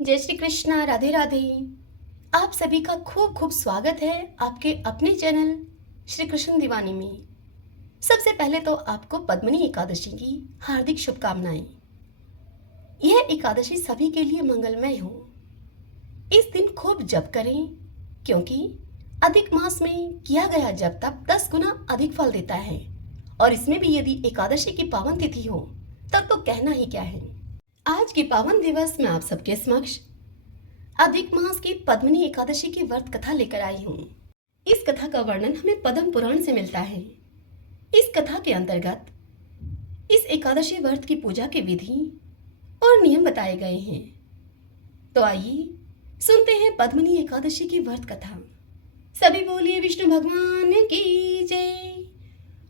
जय श्री कृष्णा, राधे राधे। आप सभी का खूब खूब स्वागत है आपके अपने चैनल श्री कृष्ण दीवानी में। सबसे पहले तो आपको पद्मिनी एकादशी की हार्दिक शुभकामनाएं। यह एकादशी सभी के लिए मंगलमय हो। इस दिन खूब जप करें, क्योंकि अधिक मास में किया गया जप तप 10 गुना अधिक फल देता है। और इसमें भी यदि एकादशी की पावन तिथि हो तब तो कहना ही क्या है। आज के पावन दिवस में आप सबके समक्ष अधिक मास की पद्मिनी एकादशी की व्रत कथा लेकर आई हूँ। इस कथा का वर्णन हमें पद्म पुराण से मिलता है। इस कथा के अंतर्गत इस एकादशी व्रत की पूजा के विधि और नियम बताए गए हैं। तो आइए सुनते हैं पद्मिनी एकादशी की व्रत कथा। सभी बोलिए विष्णु भगवान की जय।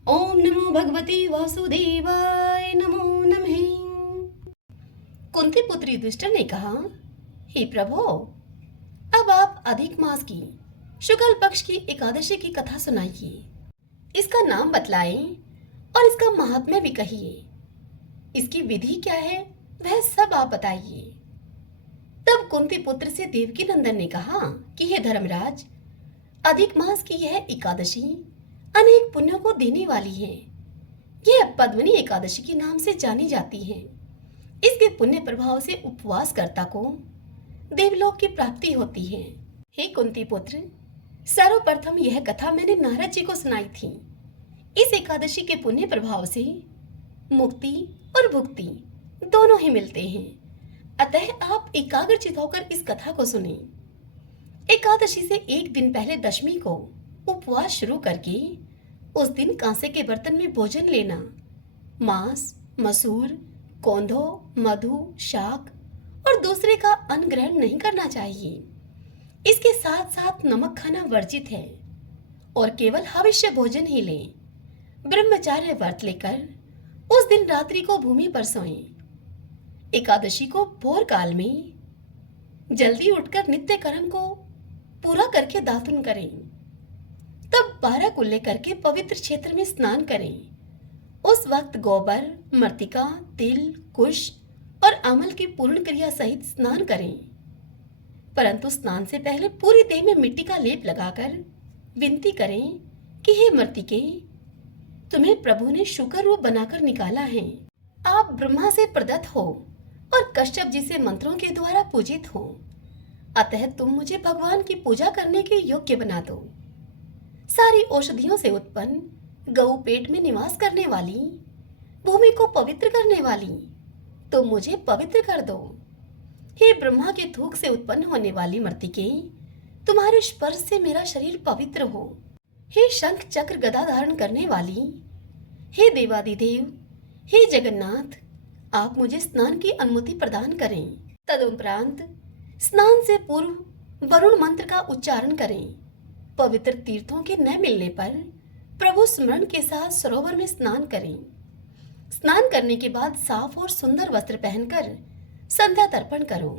ओम नमो भगवती वासुदेवाय नमो नमः। कुंती पुत्री युधिष्ठिर ने कहा, हे प्रभु, अब आप अधिक मास की शुक्ल पक्ष की एकादशी की कथा सुनाइए। इसका नाम बतलाएं और इसका महात्म्य भी कहिए। इसकी विधि क्या है वह सब आप बताइए। तब कुंती पुत्र से देवकी नंदन ने कहा कि हे धर्मराज, अधिक मास की यह एकादशी अनेक पुण्यों को देने वाली है। यह पद्मिनी एकादशी के नाम से जानी जाती है। इसके पुण्य प्रभाव से उपवासकर्ता को देवलोक की प्राप्ति होती है। हे कुंती पुत्र, सर्वप्रथम यह कथा मैंने नारद जी को सुनाई थी। इस एकादशी के पुण्य प्रभाव से मुक्ति और भुक्ति दोनों ही मिलते हैं। अतः आप एकाग्रचित होकर इस कथा को सुने। एकादशी से एक दिन पहले दशमी को उपवास शुरू करके उस दिन कांसे के बर्तन में भोजन लेना, मांस, मसूर, कौंधो, मधु, शाक और दूसरे का अन्न ग्रहण नहीं करना चाहिए। इसके साथ साथ नमक खाना वर्जित है और केवल हविष्य भोजन ही लें। ब्रह्मचार्य व्रत लेकर उस दिन रात्रि को भूमि पर सोएं। एकादशी को भोर काल में जल्दी उठकर नित्य कर्म को पूरा करके दातुन करें। तब 12 कुल्ले करके पवित्र क्षेत्र में स्नान करें। उस वक्त गोबर, मृतिका, तिल, कुश और अमल की पूर्ण क्रिया सहित स्नान करें। परंतु स्नान से पहले पूरी देह में मिट्टी का लेप लगाकर विनती करें कि हे मृतिके, तुम्हें प्रभु ने शुक्र रूप बनाकर निकाला है। आप ब्रह्मा से प्रदत्त हो और कश्यप जी से मंत्रों के द्वारा पूजित हो। अतः तुम मुझे भगवान की पूजा करने के योग्य बना दो। सारी औषधियों से उत्पन्न गौ पेट में निवास करने वाली, भूमि को पवित्र करने वाली, तो मुझे पवित्र कर दो। हे ब्रह्मा के थूक से उत्पन्न होने वाली मृतिके, तुम्हारे स्पर्श से मेरा शरीर पवित्र हो। हे शंख चक्र गदा धारण करने वाली, हे देवादिदेव, हे जगन्नाथ, आप मुझे स्नान की अनुमति प्रदान करें। तदुपरांत स्नान से पूर्व वरुण मंत्र का उच्चारण करें। पवित्र तीर्थों के न मिलने पर प्रभु स्मरण के साथ सरोवर में स्नान करें। स्नान करने के बाद साफ और सुंदर वस्त्र पहनकर संध्या तर्पण करो।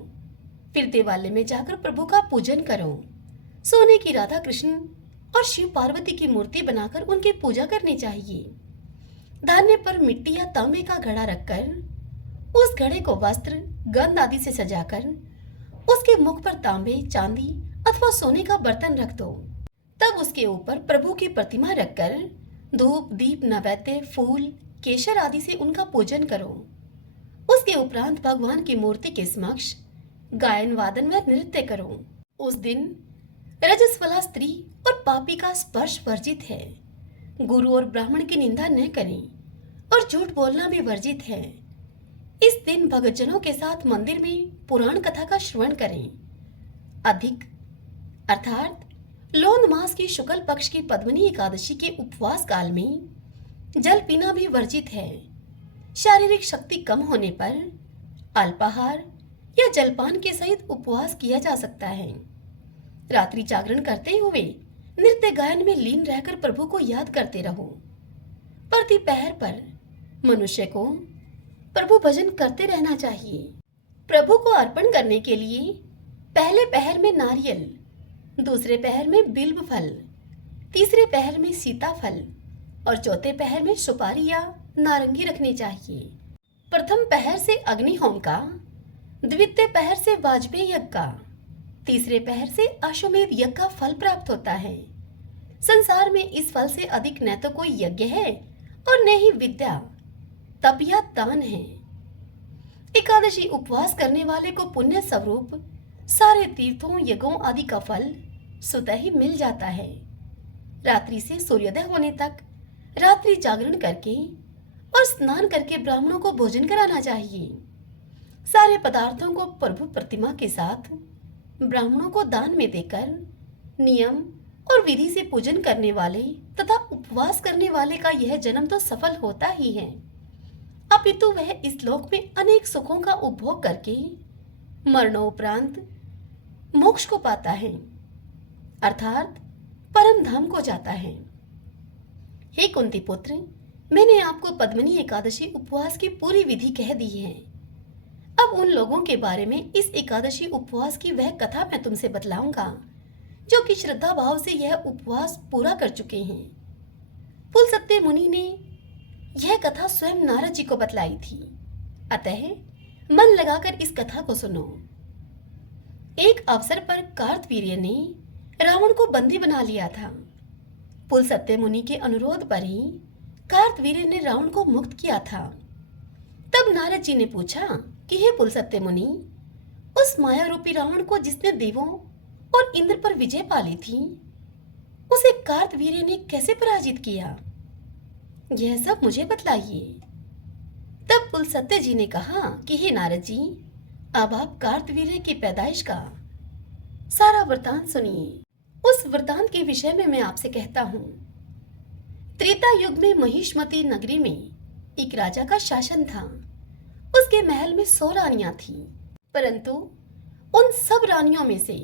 फिर देवालय में जाकर प्रभु का पूजन करो। सोने की राधा कृष्ण और शिव पार्वती की मूर्ति बनाकर उनकी पूजा करनी चाहिए। धान्य पर मिट्टी या तांबे का घड़ा रखकर उस घड़े को वस्त्र, गंध आदि से सजाकर उसके मुख पर तांबे, चांदी अथवा सोने का बर्तन रख दो। तब उसके ऊपर प्रभु की प्रतिमा रखकर धूप, दीप, नैवेद्य, फूल, केशर आदि से उनका पूजन करो। उसके उपरांत भगवान की मूर्ति के समक्ष गायन, वादन व नृत्य करो। उस दिन रजस्वला स्त्री और पापी का स्पर्श वर्जित है। गुरु और ब्राह्मण की निंदा न करें और झूठ बोलना भी वर्जित है। इस दिन भक्तजनों के साथ मंदिर में पुराण कथा का श्रवण करें। अधिक अर्थात लोन मास की शुक्ल पक्ष की पद्मिनी एकादशी के उपवास काल में जल पीना भी वर्जित है। शारीरिक शक्ति कम होने पर अल्पाहार या जलपान के सहित उपवास किया जा सकता है। रात्रि जागरण करते हुए नृत्य गायन में लीन रहकर प्रभु को याद करते रहो। प्रति पहर पर मनुष्य को प्रभु भजन करते रहना चाहिए। प्रभु को अर्पण करने के लिए पहले पहर में नारियल, दूसरे पहर में बिल्व फल, तीसरे पहर में सीताफल और चौथे पहर में सुपारी या नारंगी रखनी चाहिए। प्रथम पहर से अग्नि होम का, द्वितीय पहर से वाजपेय यज्ञ का, तीसरे पहर से अश्वमेध यज्ञ का फल प्राप्त होता है। संसार में इस फल से अधिक न तो कोई यज्ञ है और न ही विद्या, तप या दान है। एकादशी उपवास करने वाले को पुण्य स्वरूप सारे तीर्थों, यज्ञों आदि का फल स्वतः ही मिल जाता है। रात्रि से सूर्योदय होने तक रात्रि जागरण करके और स्नान करके ब्राह्मणों को भोजन कराना चाहिए। सारे पदार्थों को प्रभु प्रतिमा के साथ ब्राह्मणों को दान में देकर नियम और विधि से पूजन करने वाले तथा उपवास करने वाले का यह जन्म तो सफल होता ही है, अपितु वह इस लोक में अनेक सुखों का उपभोग करके मरणोपरांत मोक्ष को पाता है, अर्थात परम धाम को जाता है। हे कुंती पुत्र, मैंने आपको पद्मिनी एकादशी उपवास की पूरी विधि कह दी है। अब उन लोगों के बारे में इस एकादशी उपवास की वह कथा मैं तुमसे बतलाऊंगा जो कि श्रद्धा भाव से यह उपवास पूरा कर चुके हैं। पुलस्त्य मुनि ने यह कथा स्वयं नारद जी को बतलाई थी, अतः मन लगाकर इस कथा को सुनो। एक अवसर पर कार्तवीर्य ने रावण को बंदी बना लिया था। पुलस्त्य मुनि के अनुरोध पर ही कार्तवीर्य ने रावण को मुक्त किया था। तब नारद जी ने पूछा कि हे पुलस्त्य मुनि, उस माया रूपी रावण को जिसने देवों और इंद्र पर विजय पाली थी, उसे कार्तवीर्य ने कैसे पराजित किया? यह सब मुझे बतलाइए। तब पुलस्त्य जी ने कहा कि हे नारद जी, अब आप कार्तवीर्य की पैदाइश का सारा वृतांत सुनिए। उस वृतांत के विषय में मैं आपसे कहता हूं। त्रेता युग में महिष्मती नगरी में एक राजा का शासन था। उसके महल में 100 रानियां थीं, परंतु उन सब रानियों में से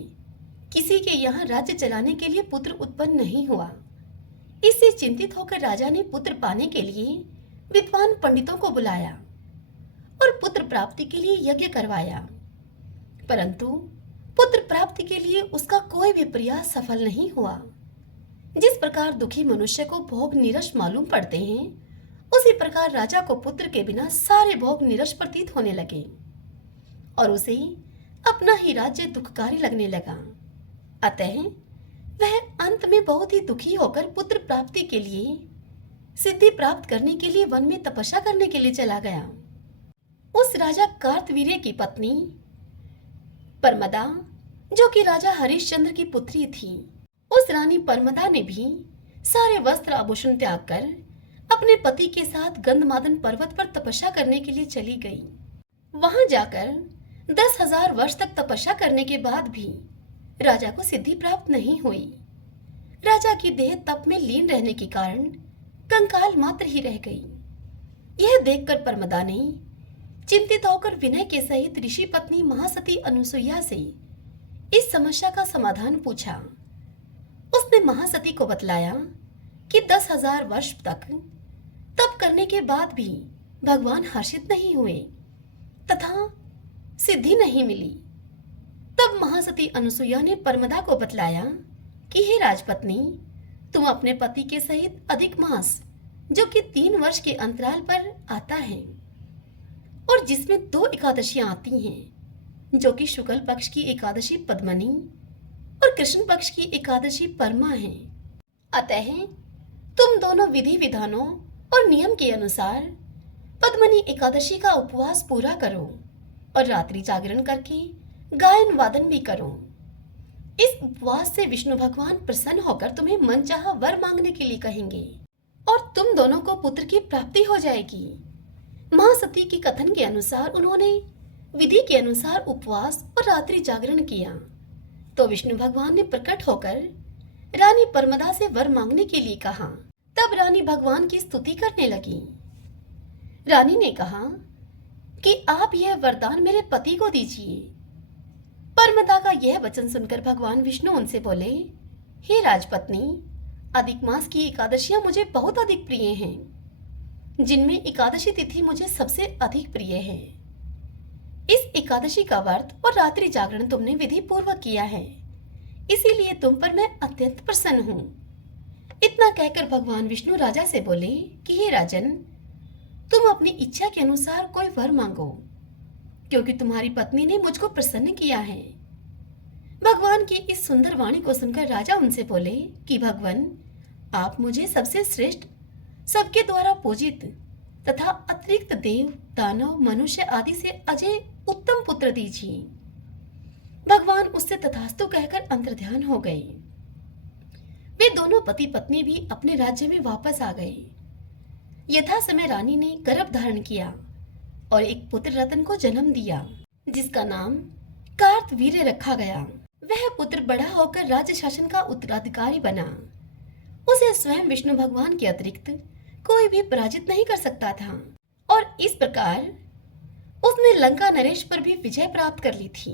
किसी के यहाँ राज्य चलाने के लिए पुत्र उत्पन्न नहीं हुआ। इससे चिंतित होकर राजा ने पुत्र पाने के लिए विद्वान पंडितों को बुलाया और पुत्र प्राप्ति के लिए यज्ञ करवाया, परंतु पुत्र प्राप्ति के लिए उसका कोई भी प्रयास सफल नहीं हुआ। जिस प्रकार दुखी मनुष्य को भोग नीरस मालूम पड़ते हैं, उसी प्रकार राजा को पुत्र के बिना सारे भोग नीरस प्रतीत होने लगे और उसे अपना ही राज्य दुखकारी लगने लगा। अतः वह अंत में बहुत ही दुखी होकर पुत्र प्राप्ति के लिए, सिद्धि प्राप्त करने के लिए वन में तपस्या करने के लिए चला गया। उस राजा कार्तवीर्य की पत्नी परमदा, जो कि राजा हरिश्चंद्र की पुत्री थी, उस रानी परमदा ने भी सारे वस्त्र आभूषण त्याग कर अपने पति के साथ गंधमादन पर्वत पर तपस्या करने के लिए चली गई। वहां जाकर 10,000 वर्ष तक तपस्या करने के बाद भी राजा को सिद्धि प्राप्त नहीं हुई। राजा की देह तप में लीन रहने के कारण कंकाल मात्र ही रह गई। यह देखकर परमदा ने चिंतित होकर विनय के सहित ऋषि पत्नी महासती अनुसुईया से इस समस्या का समाधान पूछा। उसने महासती को बतलाया कि 10,000 वर्ष तक तप करने के बाद भी भगवान हर्षित नहीं हुए तथा सिद्धि नहीं मिली। तब महासती अनुसुईया ने परमदा को बतलाया कि हे राजपत्नी, तुम अपने पति के सहित अधिक मास, जो कि 3 वर्ष के अंतराल पर आता है और जिसमें 2 एकादशियां आती हैं, जो कि शुक्ल पक्ष की एकादशी पद्मनी और कृष्ण पक्ष की एकादशी परमा है। अतः तुम दोनों विधि विधानों और नियम के अनुसार पद्मनी एकादशी का उपवास पूरा करो और रात्रि जागरण करके गायन वादन भी करो। इस उपवास से विष्णु भगवान प्रसन्न होकर तुम्हें मनचाहा वर मांगने के लिए कहेंगे और तुम दोनों को पुत्र की प्राप्ति हो जाएगी। महासती के कथन के अनुसार उन्होंने विधि के अनुसार उपवास और रात्रि जागरण किया तो विष्णु भगवान ने प्रकट होकर रानी परमदा से वर मांगने के लिए कहा। तब रानी भगवान की स्तुति करने लगी। रानी ने कहा कि आप यह वरदान मेरे पति को दीजिए। परमदा का यह वचन सुनकर भगवान विष्णु उनसे बोले, हे राजपत्नी, अधिक मास की एकादशियां मुझे बहुत अधिक प्रिय हैं, जिनमें एकादशी तिथि मुझे सबसे अधिक प्रिय है। इस एकादशी का व्रत और रात्रि जागरण तुमने विधि पूर्वक किया है, इसीलिए तुम पर मैं अत्यंत प्रसन्न हूँ। इतना कहकर भगवान विष्णु राजा से बोले कि हे राजन, तुम अपनी इच्छा के अनुसार कोई वर मांगो, क्योंकि तुम्हारी पत्नी ने मुझको प्रसन्न किया है। भगवान की इस सुंदर वाणी को सुनकर राजा उनसे बोले कि भगवान, आप मुझे सबसे श्रेष्ठ, सबके द्वारा पूजित तथा अतिरिक्त देव, दानव, मनुष्य आदि से अजय उत्तम पुत्र दीजिए। भगवान उससे तथास्तु कहकर अंतर्ध्यान हो गए। वे दोनों पति पत्नी भी अपने राज्य में वापस आ गए। यथा समय रानी ने गर्भ धारण किया और एक पुत्र रतन को जन्म दिया, जिसका नाम कार्तवीर्य रखा गया। वह पुत्र बड़ा होकर राज्य शासन का उत्तराधिकारी बना। उसे स्वयं विष्णु भगवान के अतिरिक्त कोई भी पराजित नहीं कर सकता था और इस प्रकार उसने लंका नरेश पर भी विजय प्राप्त कर ली थी।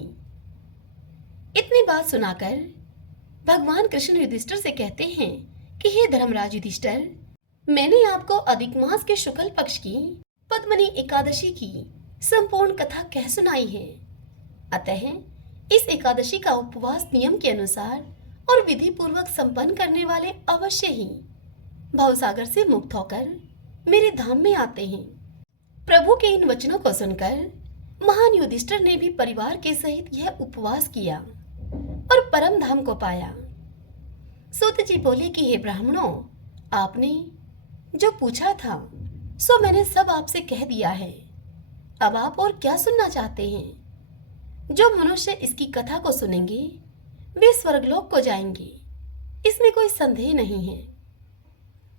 इतनी बात सुनाकर भगवान कृष्ण युधिष्ठिर से कहते हैं कि हे धर्मराज युधिष्ठिर, मैंने आपको अधिक मास के शुक्ल पक्ष की पद्मनी एकादशी की संपूर्ण कथा कह सुनाई है। अतः इस एकादशी का उपवास नियम के अनुसार और विधि पूर्वक संपन्न करने वाले अवश्य ही भवसागर से मुक्त होकर मेरे धाम में आते हैं। प्रभु के इन वचनों को सुनकर महान युधिष्ठिर ने भी परिवार के सहित यह उपवास किया और परम धाम को पाया। सूत जी बोले कि हे ब्राह्मणों, आपने जो पूछा था सो मैंने सब आपसे कह दिया है। अब आप और क्या सुनना चाहते हैं? जो मनुष्य इसकी कथा को सुनेंगे वे स्वर्गलोक को जाएंगे, इसमें कोई संदेह नहीं है।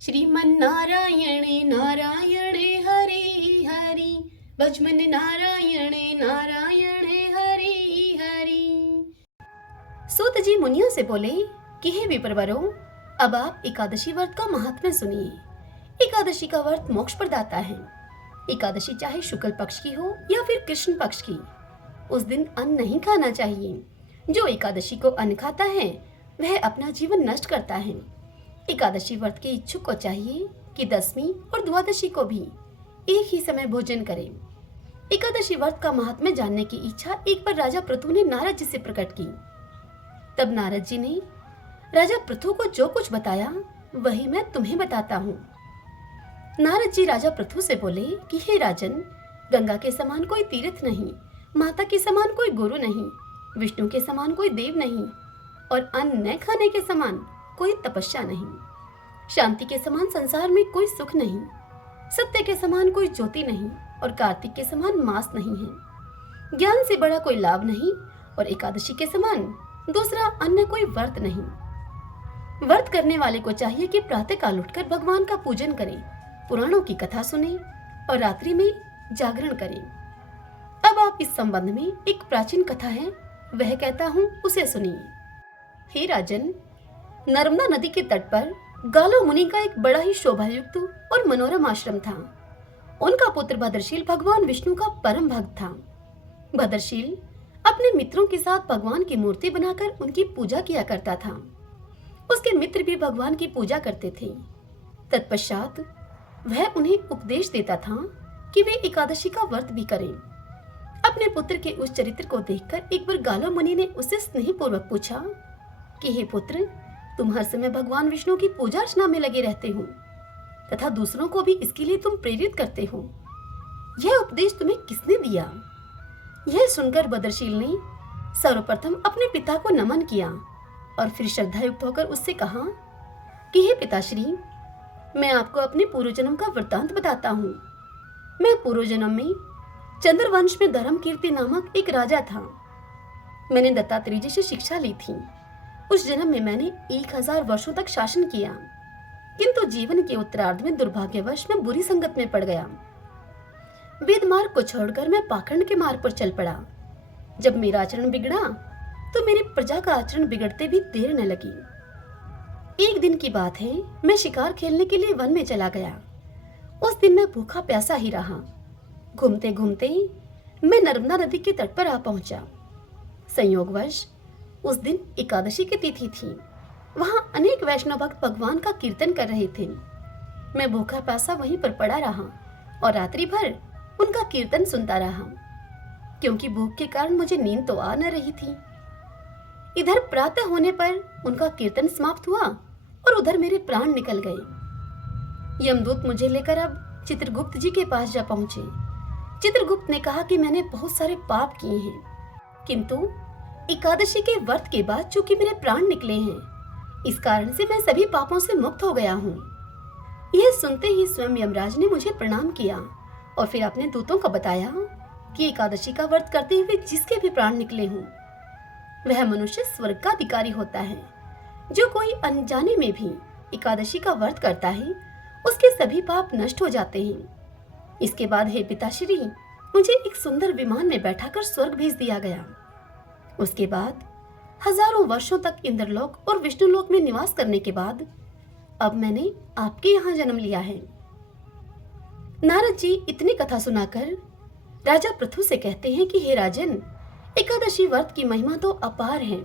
श्रीमन नारायणे नारायणे हरि हरि, बचमन नारायणे नारायणे हरि हरि। सूत जी मुनियों से बोले कि हे विप्रवरों, अब आप एकादशी व्रत का महात्म्य सुनिए। एकादशी का व्रत मोक्ष प्रदाता है। एकादशी चाहे शुक्ल पक्ष की हो या फिर कृष्ण पक्ष की, उस दिन अन्न नहीं खाना चाहिए। जो एकादशी को अन्न खाता है वह अपना जीवन नष्ट करता है। एकादशी व्रत के इच्छुक को चाहिए कि दसवीं और द्वादशी को भी एक ही समय भोजन करें। एकादशी व्रत का महात्म्य जानने की इच्छा एक बार राजा पृथु ने नारद जी से प्रकट की। तब नारद जी ने राजा पृथु को जो कुछ बताया वही मैं तुम्हें बताता हूँ। नारद जी राजा पृथु से बोले कि हे राजन, गंगा के समान कोई तीर्थ नहीं, माता के समान कोई गुरु नहीं, विष्णु के समान कोई देव नहीं और अन्न न खाने के समान कोई तपस्या नहीं। शांति के समान संसार में कोई सुख नहीं, सत्य के समान कोई ज्योति नहीं और कार्तिक के समान मास नहीं है। ज्ञान से बड़ा कोई लाभ नहीं और एकादशी के समान दूसरा अन्य कोई व्रत नहीं। व्रत करने वाले को चाहिए कि प्रातः काल उठकर भगवान का पूजन करें, पुराणों की कथा सुने और रात्रि में जागरण करें। अब आप इस संबंध में एक प्राचीन कथा है, वह कहता हूँ, उसे सुनिए। हे राजन, नर्मदा नदी के तट पर गालो मुनि का एक बड़ा ही शोभायुक्त और मनोरम आश्रम था। उनका पुत्र भद्रशील भगवान विष्णु का परम भक्त था। भद्रशील अपने मित्रों के साथ भगवान की मूर्ति बनाकर उनकी पूजा किया करता था। उसके मित्र भी भगवान की पूजा करते थे। तत्पश्चात वह उन्हें उपदेश देता था कि वे एकादशी का व्रत भी करें। अपने पुत्र के उस चरित्र को देखकर एक बार गालो मुनि ने उससे स्नेहपूर्वक पूछा कि हे पुत्र, तुम हर समय भगवान विष्णु की पूजा अर्चना में लगे रहते हो तथा दूसरों को भी इसके लिए तुम प्रेरित करते हो। यह उपदेश तुम्हें किसने दिया? यह सुनकर भद्रशील ने सर्वप्रथम अपने पिता को नमन किया और फिर श्रद्धायुक्त होकर उससे कहा कि हे पिताश्री, मैं आपको अपने पूर्वजन्म का वृत्तांत बताता हूँ। मैं पूर्वजन्म में चंद्रवंश में धर्म कीर्ति नामक एक राजा था। मैंने दत्तात्रेय जी से शिक्षा ली थी। उस जन्म में मैंने 1000 वर्षों तक शासन किया, किंतु जीवन के उत्तरार्ध में दुर्भाग्यवश मैं बुरी संगत में पड़ गया। वेद मार्ग को छोड़कर मैं पाखंड के मार्ग पर चल पड़ा। जब मेरा आचरण बिगड़ा तो मेरी प्रजा का आचरण बिगड़ते भी देर न लगी। एक दिन की बात है, मैं शिकार खेलने के लिए वन में चला गया। उस दिन मैं भूखा प्यासा ही रहा। घूमते घूमते मैं नर्मदा नदी के तट पर आ पहुंचा। संयोगवश उस दिन एकादशी की तिथि थी। वहां अनेक वैष्णव भक्त भगवान का कीर्तन कर रहे थे। मैं भूखा प्यासा वहीं पर पड़ा रहा और रात्रि भर उनका कीर्तन सुनता रहा, क्योंकि भूख के कारण मुझे नींद तो आ न रही थी। इधर प्रातः होने पर उनका कीर्तन समाप्त हुआ और उधर मेरे प्राण निकल गए। यमदूत मुझे लेकर अब चित्रगुप्त जी के पास जा पहुंचे। चित्रगुप्त ने कहा कि मैंने बहुत सारे पाप किए हैं, किंतु एकादशी के व्रत के बाद चूंकि मेरे प्राण निकले हैं, इस कारण से मैं सभी पापों से मुक्त हो गया हूँ। यह सुनते ही स्वयं यमराज ने मुझे प्रणाम किया और फिर अपने दूतों को बताया कि एकादशी का व्रत करते हुए जिसके भी प्राण निकले हों, वह मनुष्य स्वर्ग का अधिकारी होता है। जो कोई अनजाने में भी एकादशी का व्रत करता है, उसके सभी पाप नष्ट हो जाते हैं। इसके बाद हे पिताश्री, मुझे एक सुंदर विमान में बैठाकर स्वर्ग भेज दिया गया। उसके बाद हजारों वर्षों तक इंद्रलोक और विष्णुलोक में निवास करने के बाद अब मैंने आपके यहाँ जन्म लिया है। नारद जी इतनी कथा सुनाकर राजा पृथु से कहते हैं कि हे राजन, एकादशी व्रत की महिमा तो अपार है।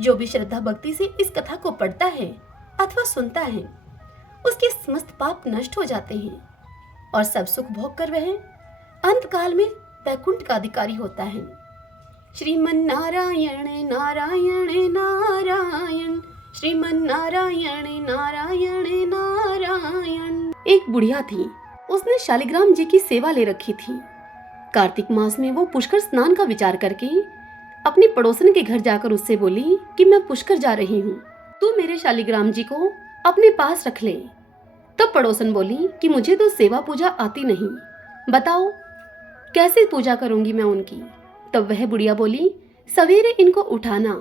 जो भी श्रद्धा भक्ति से इस कथा को पढ़ता है अथवा सुनता है, उसके समस्त पाप नष्ट हो जाते हैं और सब सुख भोग कर वह अंत काल में वैकुंठ का अधिकारी होता है। श्रीमन नारायण नारायण नारायण, श्रीमन नारायण नारायण नारायण। एक बुढ़िया थी, उसने शालिग्राम जी की सेवा ले रखी थी। कार्तिक मास में वो पुष्कर स्नान का विचार करके अपनी पड़ोसन के घर जाकर उससे बोली कि मैं पुष्कर जा रही हूँ, तू मेरे शालिग्राम जी को अपने पास रख ले। तब पड़ोसन बोली कि मुझे तो सेवा पूजा आती नहीं, बताओ कैसे पूजा करूंगी मैं उनकी। तब वह बुढ़िया बोली, सवेरे इनको उठाना,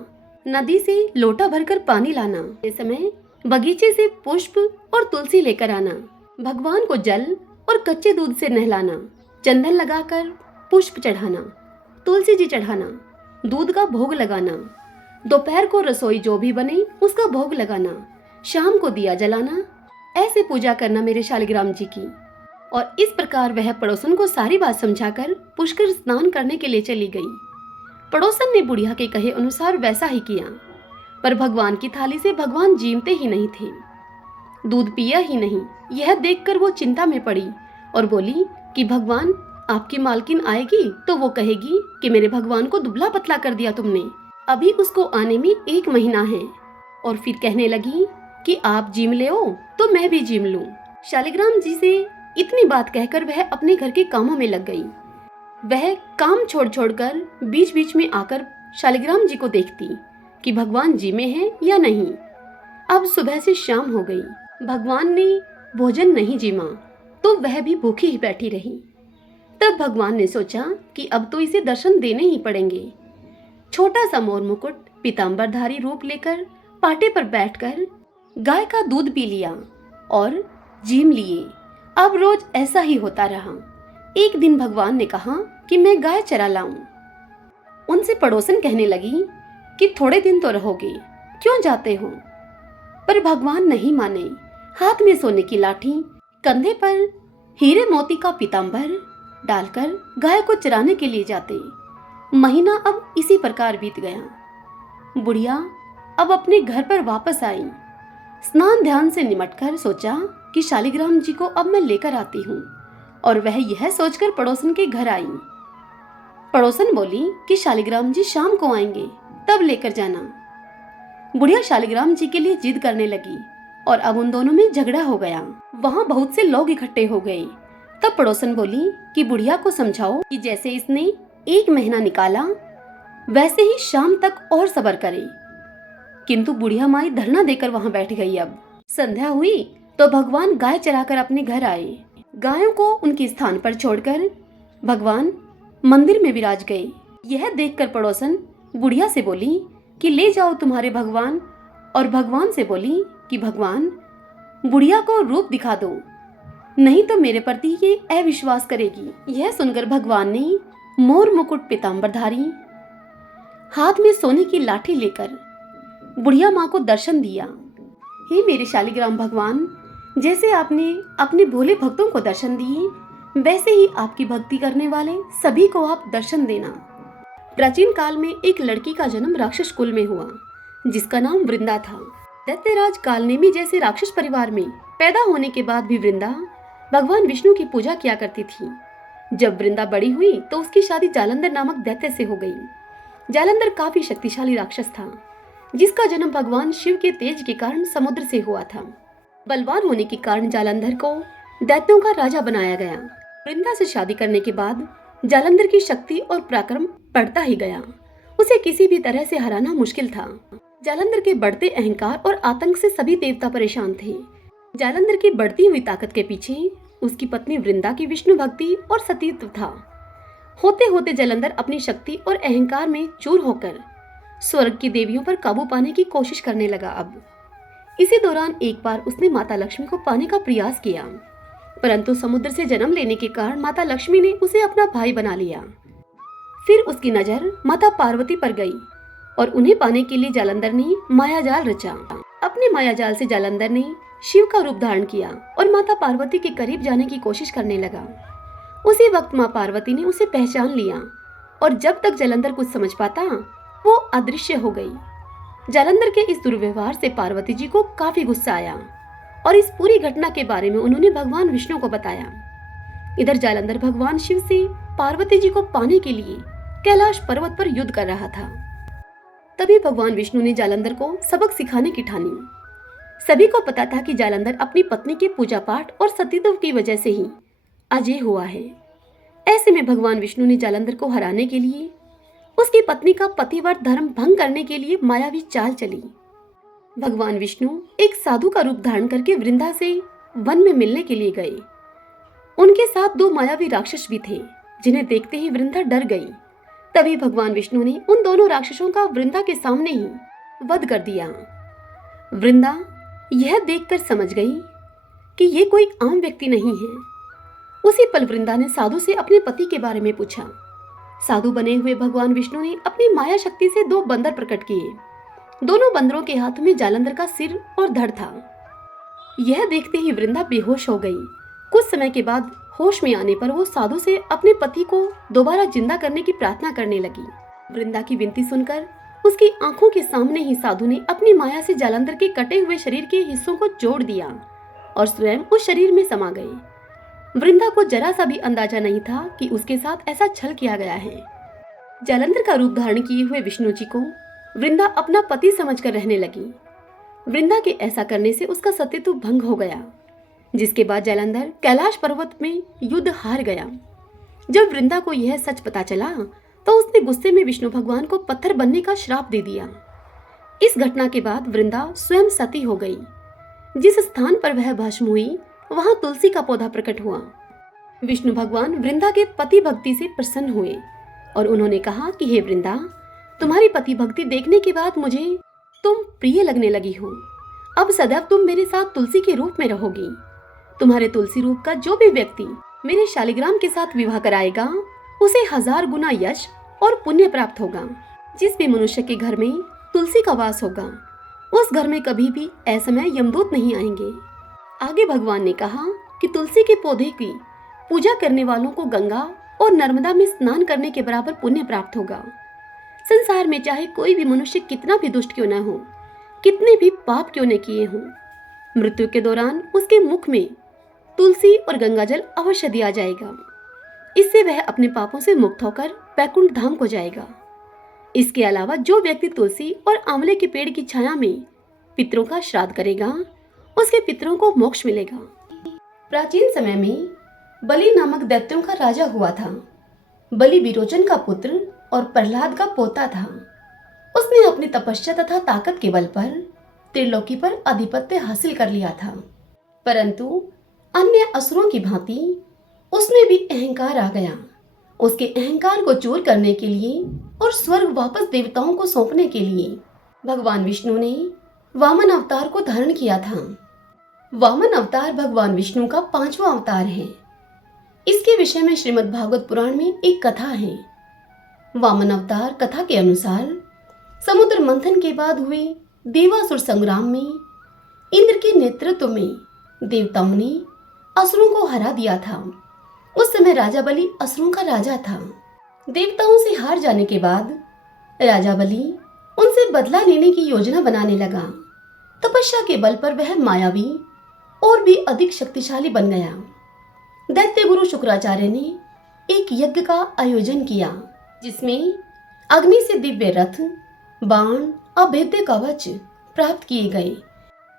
नदी से लोटा भरकर पानी लाना, इस समय बगीचे से पुष्प और तुलसी लेकर आना, भगवान को जल और कच्चे दूध से नहलाना, चंदन लगाकर पुष्प चढ़ाना, तुलसी जी चढ़ाना, दूध का भोग लगाना, दोपहर को रसोई जो भी बने उसका भोग लगाना, शाम को दिया जलाना। ऐसे पूजा करना मेरे शालिग्राम जी की। और इस प्रकार वह पड़ोसन को सारी बात समझाकर पुष्कर स्नान करने के लिए चली गई। पड़ोसन ने बुढ़िया के कहे अनुसार वैसा ही किया, पर भगवान की थाली से भगवान जीमते ही नहीं थे, दूध पिया ही नहीं। यह देखकर वो चिंता में पड़ी और बोली कि भगवान, आपकी मालकिन आएगी तो वो कहेगी कि मेरे भगवान को दुबला पतला कर दिया तुमने, अभी उसको आने में 1 महीना है। और फिर कहने लगी कि आप जिम ले तो मैं भी जिम लूं। शालिग्राम जी से इतनी बात कहकर वह अपने घर के कामों में लग गई। वह काम छोड़ छोड़कर बीच बीच में आकर शालिग्राम जी को देखती कि भगवान जी में हैं या नहीं। अब सुबह से शाम हो गई, भगवान ने भोजन नहीं जीमा तो वह भी भूखी ही बैठी रही। तब भगवान ने सोचा कि अब तो इसे दर्शन देने ही पड़ेंगे। छोटा सा मोर मुकुट पीतांबरधारी रूप लेकर पाटे पर बैठकर गाय का दूध पी लिया और जीम लिए। अब रोज ऐसा ही होता रहा। एक दिन भगवान ने कहा कि मैं गाय चरा लाऊं। उनसे पड़ोसन कहने लगी कि थोड़े दिन तो रहोगे, क्यों जाते हो। पर भगवान नहीं माने। हाथ में सोने की लाठी, कंधे पर हीरे मोती का पीतांबर डालकर गाय को चराने के लिए जाते। महीना अब इसी प्रकार बीत गया। बुढ़िया अब अपने घर पर वापस आई। स्नान ध्यान से निमटकर सोचा कि शालिग्राम जी को अब मैं लेकर आती हूँ, और वह यह सोचकर पड़ोसन के घर आई। पड़ोसन बोली कि शालिग्राम जी शाम को आएंगे, तब लेकर जाना। बुढ़िया शालिग्राम जी के लिए जिद करने लगी और अब उन दोनों में झगड़ा हो गया। वहाँ बहुत से लोग इकट्ठे हो गए। तब पड़ोसन बोली कि बुढ़िया को समझाओ कि जैसे इसने 1 महीना निकाला वैसे ही शाम तक और सब्र करे। किंतु बुढ़िया माई धरना देकर वहाँ बैठ गई। अब संध्या हुई तो भगवान गाय चराकर अपने घर आए। गायों को उनके स्थान पर छोड़कर भगवान मंदिर में विराज गए। यह देखकर पड़ोसन बुढ़िया से बोली कि ले जाओ तुम्हारे भगवान, और भगवान से बोली कि भगवान, बुढ़िया को रूप दिखा दो, नहीं तो मेरे प्रति ये अविश्वास करेगी। यह सुनकर भगवान ने मोर मुकुट पीतांबरधारी, हाथ में सोने की लाठी लेकर बुढ़िया माँ को दर्शन दिया। हे मेरे शालिग्राम भगवान, जैसे आपने अपने भोले भक्तों को दर्शन दिए, वैसे ही आपकी भक्ति करने वाले सभी को आप दर्शन देना। प्राचीन काल में एक लड़की का जन्म राक्षस कुल में हुआ, जिसका नाम वृंदा था। दैत्यराज कालनेमी जैसे राक्षस परिवार में पैदा होने के बाद भी वृंदा भगवान विष्णु की पूजा किया करती थी। जब वृंदा बड़ी हुई तो उसकी शादी जालंधर नामक दैत्य से हो गई। जालंधर काफी शक्तिशाली राक्षस था, जिसका जन्म भगवान शिव के तेज के कारण समुद्र से हुआ था। बलवान होने के कारण जालंधर को दैत्यों का राजा बनाया गया। वृंदा से शादी करने के बाद जालंधर की शक्ति और पराक्रम बढ़ता ही गया। उसे किसी भी तरह से हराना मुश्किल था। जालंधर के बढ़ते अहंकार और आतंक से सभी देवता परेशान थे। जालंधर की बढ़ती हुई ताकत के पीछे उसकी पत्नी वृंदा की विष्णु भक्ति और सतीत्व था। होते होते जालंधर अपनी शक्ति और अहंकार में चूर होकर स्वर्ग की देवियों पर काबू पाने की कोशिश करने लगा। अब इसी दौरान एक बार उसने माता लक्ष्मी को पाने का प्रयास किया, परंतु समुद्र से जन्म लेने के कारण माता लक्ष्मी ने उसे अपना भाई बना लिया। फिर उसकी नजर माता पार्वती पर गई और उन्हें पाने के लिए जालंधर ने मायाजाल रचा। अपने मायाजाल से जालंधर ने शिव का रूप धारण किया और माता पार्वती के करीब जाने की कोशिश करने लगा। उसी वक्त माँ पार्वती ने उसे पहचान लिया और जब तक जालंधर कुछ समझ पाता वो अदृश्य हो गई। जालंधर के इस दुर्व्यवहार से पार्वती जी को काफी गुस्सा आया और इस पूरी घटना के बारे में उन्होंने भगवान विष्णु को बताया। इधर जालंधर भगवान शिव से पार्वती जी को पाने के लिए कैलाश पर्वत पर युद्ध कर रहा था। तभी भगवान विष्णु ने जालंधर को सबक सिखाने की ठानी। सभी को पता था कि जालंधर अपनी पत्नी के पूजा पाठ और सतीत्व की वजह से ही अजय हुआ है। ऐसे में भगवान विष्णु ने जालंधर को हराने के लिए उसकी पत्नी का पतिव्रत धर्म भंग करने के लिए मायावी चाल चली। भगवान विष्णु एक साधु का रूप धारण करके वृंदा से वन में मिलने के लिए गए। उनके साथ दो मायावी राक्षस भी थे, जिन्हें देखते ही वृंदा डर गई। तभी भगवान विष्णु ने उन दोनों राक्षसों का वृंदा के सामने ही वध कर दिया। वृंदा यह देखकर समझ गई कि ये कोई आम व्यक्ति नहीं है। उसी पल वृंदा ने साधु से अपने पति के बारे में पूछा। साधु बने हुए भगवान विष्णु ने अपनी माया शक्ति से दो बंदर प्रकट किए। दोनों बंदरों के हाथ में जालंधर का सिर और धड़ था। यह देखते ही वृंदा बेहोश हो गई। कुछ समय के बाद होश में आने पर वो साधु से अपने पति को दोबारा जिंदा करने की प्रार्थना करने लगी। वृंदा की विनती सुनकर उसकी आंखों के सामने ही साधु ने अपनी माया से जालंधर के कटे हुए शरीर के हिस्सों को जोड़ दिया और स्वयं उस शरीर में समा गए। वृंदा को जरा सा भी अंदाजा नहीं था कि उसके साथ ऐसा छल किया गया है। जालंधर का रूप धारण किए हुए विष्णु जी को वृंदा अपना पति समझकर रहने लगी। वृंदा के ऐसा करने से उसका सतीत्व भंग हो गया, जिसके बाद जालंधर कैलाश पर्वत में युद्ध हार गया। जब वृंदा को यह सच पता चला तो उसने गुस्से में विष्णु भगवान को पत्थर बनने का श्राप दे दिया। इस घटना के बाद वृंदा स्वयं सती हो गई। जिस स्थान पर वह भस्म हुई वहां तुलसी का पौधा प्रकट हुआ। विष्णु भगवान वृंदा के पति भक्ति से प्रसन्न हुए और उन्होंने कहा कि हे वृंदा, तुम्हारी पति भक्ति देखने के बाद मुझे तुम प्रिय लगने लगी हो। अब सदैव तुम मेरे साथ तुलसी के रूप में रहोगी। तुम्हारे तुलसी रूप का जो भी व्यक्ति मेरे शालिग्राम के साथ विवाह कराएगा उसे 1000 गुना यश और पुण्य प्राप्त होगा। जिस भी मनुष्य के घर में तुलसी का वास होगा उस घर में कभी भी असमय यमदूत नहीं आएंगे। आगे भगवान ने कहा कि तुलसी के पौधे की पूजा करने वालों को गंगा और नर्मदा में स्नान करने के बराबर पुण्य प्राप्त होगा। संसार में चाहे कोई भी मनुष्य कितना भी दुष्ट क्यों न हो, कितने भी पाप क्यों न किए हों, मृत्यु के दौरान उसके मुख में तुलसी और गंगाजल अवश्य दिया जाएगा। इससे वह अपने पापों से मुक्त होकर वैकुंठ धाम को जाएगा। इसके अलावा जो व्यक्ति तुलसी और आंवले के पेड़ की छाया में पितरों का श्राद्ध करेगा उसके पितरों को मोक्ष मिलेगा। प्राचीन समय में बलि नामक दैत्यों का राजा हुआ था। बलि विरोचन का पुत्र और प्रहलाद का पोता था। उसने अपनी तपस्या तथा ताकत के बल पर त्रिलोकी पर आधिपत्य हासिल कर लिया था, परंतु अन्य असुरों की भांति उसमें भी अहंकार आ गया। उसके अहंकार को चूर करने के लिए और स्वर्ग वापस देवताओं को सौंपने के लिए भगवान विष्णु ने वामन अवतार को धारण किया था। वामन अवतार भगवान विष्णु का 5वां अवतार है। इसके विषय में श्रीमद् भागवत पुराण में एक कथा है। वामन अवतार कथा के अनुसार समुद्र मंथन के बाद हुए देवासुर संग्राम में इंद्र के नेतृत्व में देवताओं ने असुरों को हरा दिया था। उस समय राजा बलि असुरों का राजा था। देवताओं से हार जाने के बाद राजा बलि उनसे बदला लेने की योजना बनाने लगा। तपस्या के बल पर वह मायावी और भी अधिक शक्तिशाली बन गया। दैत्य गुरु शुक्राचार्य ने एक यज्ञ का आयोजन किया, जिसमें अग्नि से दिव्य रथ, बाण, अभेद्य कवच प्राप्त किए गए,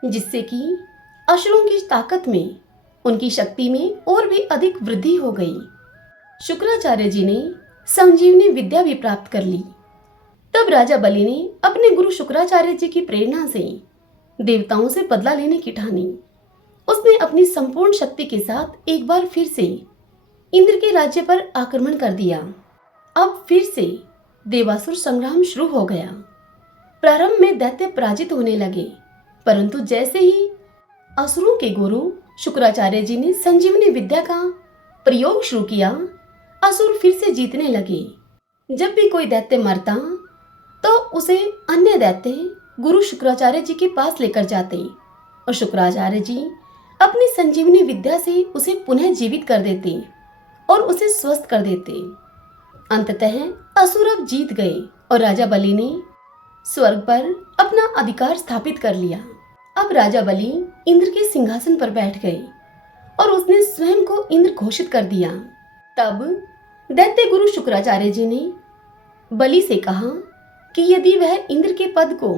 जिससे कि असुरों की ताकत में उनकी शक्ति में और भी अधिक वृद्धि हो गई। शुक्राचार्य जी ने संजीवनी विद्या भी प्राप्त कर ली। तब राजा बलि ने अपने गुरु शुक्राचार्य जी की प्रेरणा से देवताओं से बदला लेने की ठानी। उसने अपनी संपूर्ण शक्ति के साथ एक बार फिर से इंद्र के राज्य पर आक्रमण कर दिया। अब फिर से देवासुर संग्राम शुरू हो गया। प्रारंभ में दैत्य पराजित होने लगे, परंतु जैसे ही असुरों के गुरु शुक्राचार्य जी ने संजीवनी विद्या का प्रयोग शुरू किया, असुर फिर से जीतने लगे। जब भी कोई दैत्य मरता तो उसे अन्य दैत्य गुरु शुक्राचार्य जी के पास लेकर जाते और शुक्राचार्य जी अपनी संजीवनी विद्या से उसे पुनः जीवित कर देते और उसे स्वस्थ कर देते। अंततः असुर अब जीत गए और राजा बलि ने स्वर्ग पर अपना अधिकार स्थापित कर लिया। अब राजा बलि इंद्र के सिंहासन पर बैठ गए और उसने स्वयं को इंद्र घोषित कर दिया। तब दैत्य गुरु शुक्राचार्य जी ने बलि से कहा कि यदि वह इंद्र के पद को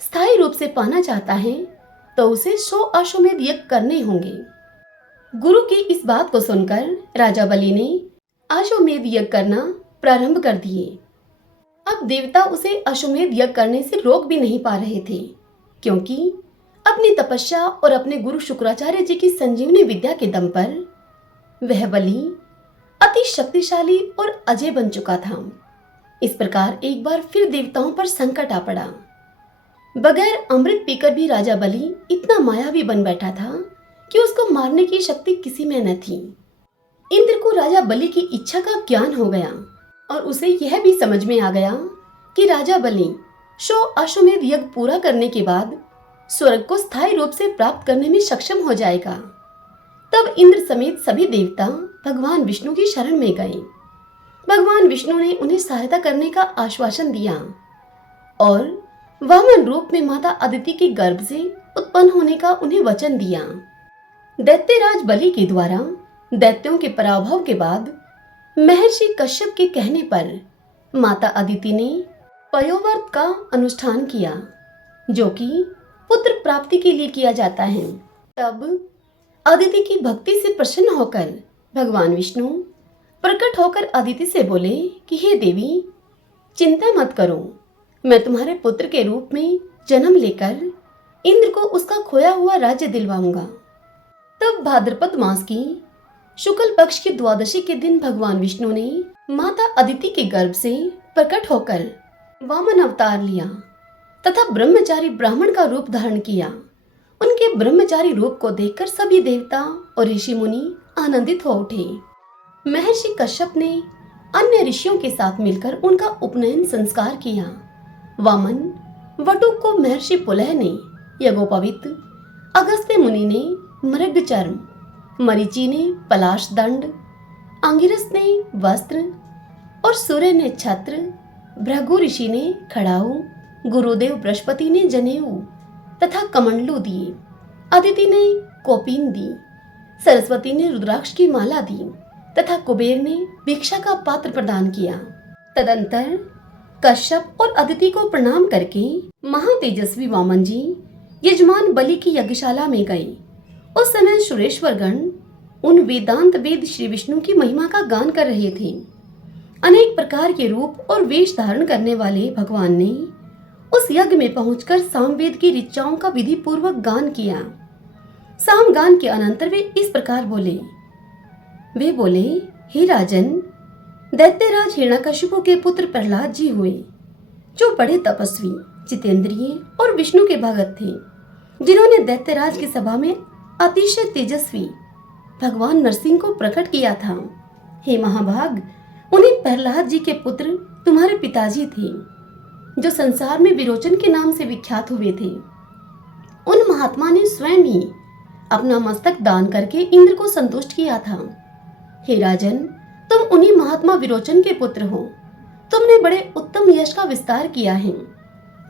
स्थायी रूप से पाना चाहता है तो उसे 100 अश्वमेध यज्ञ करने होंगे। गुरु की इस बात को सुनकर राजा बलि ने अश्वमेध यज्ञ करना प्रारंभ कर दिए। अब देवता उसे अश्वमेध यज्ञ करने से रोक भी नहीं पा रहे थे, क्योंकि अपनी तपस्या और अपने गुरु शुक्राचार्य जी की संजीवनी विद्या के दम पर वह बलि अति शक्तिशाली और अजय बन चुका था। इस प्रकार एक बार फिर देवताओं पर संकट आ पड़ा। बगैर अमृत पीकर भी राजा बलि इतना मायावी बन बैठा था कि उसको मारने की शक्ति किसी में न थी। इंद्र को राजा बलि की इच्छा का ज्ञान हो गया और उसे यह भी समझ में आ गया कि राजा बलि 100 अश्वमेध यज्ञ पूरा करने के बाद स्वर्ग को स्थायी रूप से प्राप्त करने में सक्षम हो जाएगा। तब इंद्र समेत सभी देवता भगवान विष्णु की शरण में गए। भगवान विष्णु ने उन्हें सहायता करने का आश्वासन दिया और वामन रूप में माता अदिति के गर्भ से उत्पन्न होने का उन्हें वचन दिया। दैत्यराज बलि के द्वारा दैत्यों के पराभव के बाद महर्षि कश्यप के कहने पर माता अदिति ने पयोव्रत का अनुष्ठान किया, जो कि पुत्र प्राप्ति के लिए किया जाता है। तब अदिति की भक्ति से प्रसन्न होकर भगवान विष्णु प्रकट होकर अदिति से बोले कि हे देवी, चिंता मत करो, मैं तुम्हारे पुत्र के रूप में जन्म लेकर इंद्र को उसका खोया हुआ राज्य दिलवाऊंगा। तब भाद्रपद मास की शुक्ल पक्ष की द्वादशी के दिन भगवान विष्णु ने माता अदिति के गर्भ से प्रकट होकर वामन अवतार लिया तथा ब्रह्मचारी ब्राह्मण का रूप धारण किया। उनके ब्रह्मचारी रूप को देखकर सभी देवता और ऋषि मुनि आनंदित हो उठे। महर्षि कश्यप ने अन्य ऋषियों के साथ मिलकर उनका उपनयन संस्कार किया। वामन वटुक को महर्षि पुलह ने यज्ञोपवीत, अगस्त्य मुनि ने मृगचर्म, मरीचि ने पलाश दंड, अंगिरस ने वस्त्र और सूर्य ने छत्र, भृगु ऋषि ने खड़ाऊ, गुरुदेव बृहस्पति ने जनेऊ तथा कमंडलू दिए। अदिति ने कोपीन दी, सरस्वती ने रुद्राक्ष की माला दी तथा कुबेर ने भिक्षा का पात्र प्रदान किया। तदंतर कश्यप और अदिति को प्रणाम करके महातेजस्वी वामन जी यजमान बलि की यज्ञशाला में गए। उस समय सुरेश्वर गण उन वेदांत वेद श्री विष्णु की महिमा का गान कर रहे थे। अनेक प्रकार के रूप और वेश धारण करने वाले भगवान ने उस यज्ञ में पहुंचकर सामवेद की ऋचाओं का विधि पूर्वक गान किया। साम गान के अनंतर वे इस प्रकार बोले। वे बोले, हे राजन, दैत्यराज हिरण्यकशिपु के पुत्र प्रहलाद जी हुए, जो बड़े तपस्वी, जितेंद्रिय और विष्णु के भगत थे, जिन्होंने दैत्यराज की सभा में अतिशय तेजस्वी भगवान नरसिंह को प्रकट किया था। हे महाभाग, उन्हीं प्रहलाद जी के पुत्र तुम्हारे पिताजी थे, जो संसार में विरोचन के नाम से विख्यात हुए थे। उन महात्मा ने स्वयं ही अपना मस्तक दान करके इंद्र को संतुष्ट किया था। हे राजन, तुम उन्हीं महात्मा विरोचन के पुत्र हो। तुमने बड़े उत्तम यश का विस्तार किया है।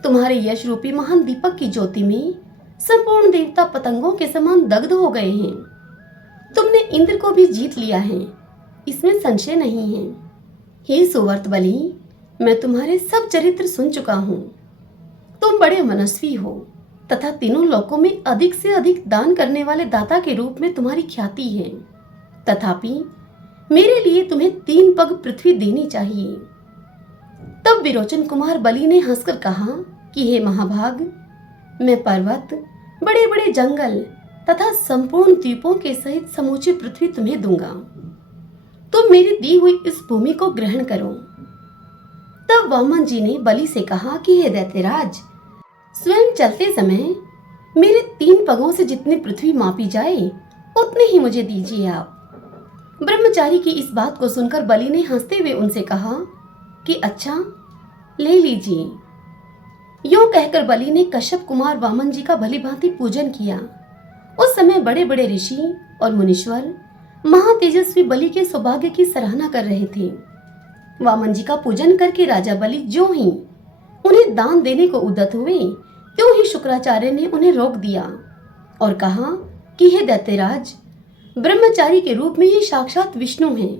तुम्हारे यश रूपी महान दीपक की ज्योति में संपूर्ण देवता पतंगों के समान दग्ध हो गए हैं। तुमने इंद्र को भी जीत लिया है, इसमें संशय नहीं है। हे सुवर्त बलि, मैं तुम्हारे सब चरित्र सुन चुका हूँ। तुम बड़े मनस्वी हो तथा तीनों लोकों में अधिक से अधिक दान करने वाले दाता के रूप में तुम्हारी ख्याति है। तथापि मेरे लिए तुम्हें 3 पग पृथ्वी देनी चाहिए। तब विरोचन कुमार बलि ने हंसकर कहा कि हे महाभाग, मैं पर्वत, बड़े बड़े जंगल तथा संपूर्ण द्वीपों के सहित समूची पृथ्वी तुम्हें दूंगा। तुम मेरी दी हुई इस भूमि को ग्रहण करो। तब वामन जी ने बलि से कहा कि हे दैत्यराज, स्वयं चलते समय मेरे 3 पगों से जितनी पृथ्वी मापी जाए उतने ही मुझे दीजिए आप। ब्रह्मचारी की इस बात को सुनकर बलि ने हंसते हुए उनसे कहा कि अच्छा, ले लीजिए। यूं कहकर बलि ने कश्यप कुमार वामन जी का भली भांति पूजन किया। उस समय बड़े बड़े ऋषि और मुनीश्वर महातेजस्वी बलि के सौभाग्य की सराहना कर रहे थे। वामन जी का पूजन करके राजा बलि ज्यों ही उन्हें दान देने को उद्यत हुए, त्यों ही शुक्राचार्य ने उन्हें रोक दिया और कहा कि हे दैत्यराज, ब्रह्मचारी के रूप में ये साक्षात विष्णु हैं,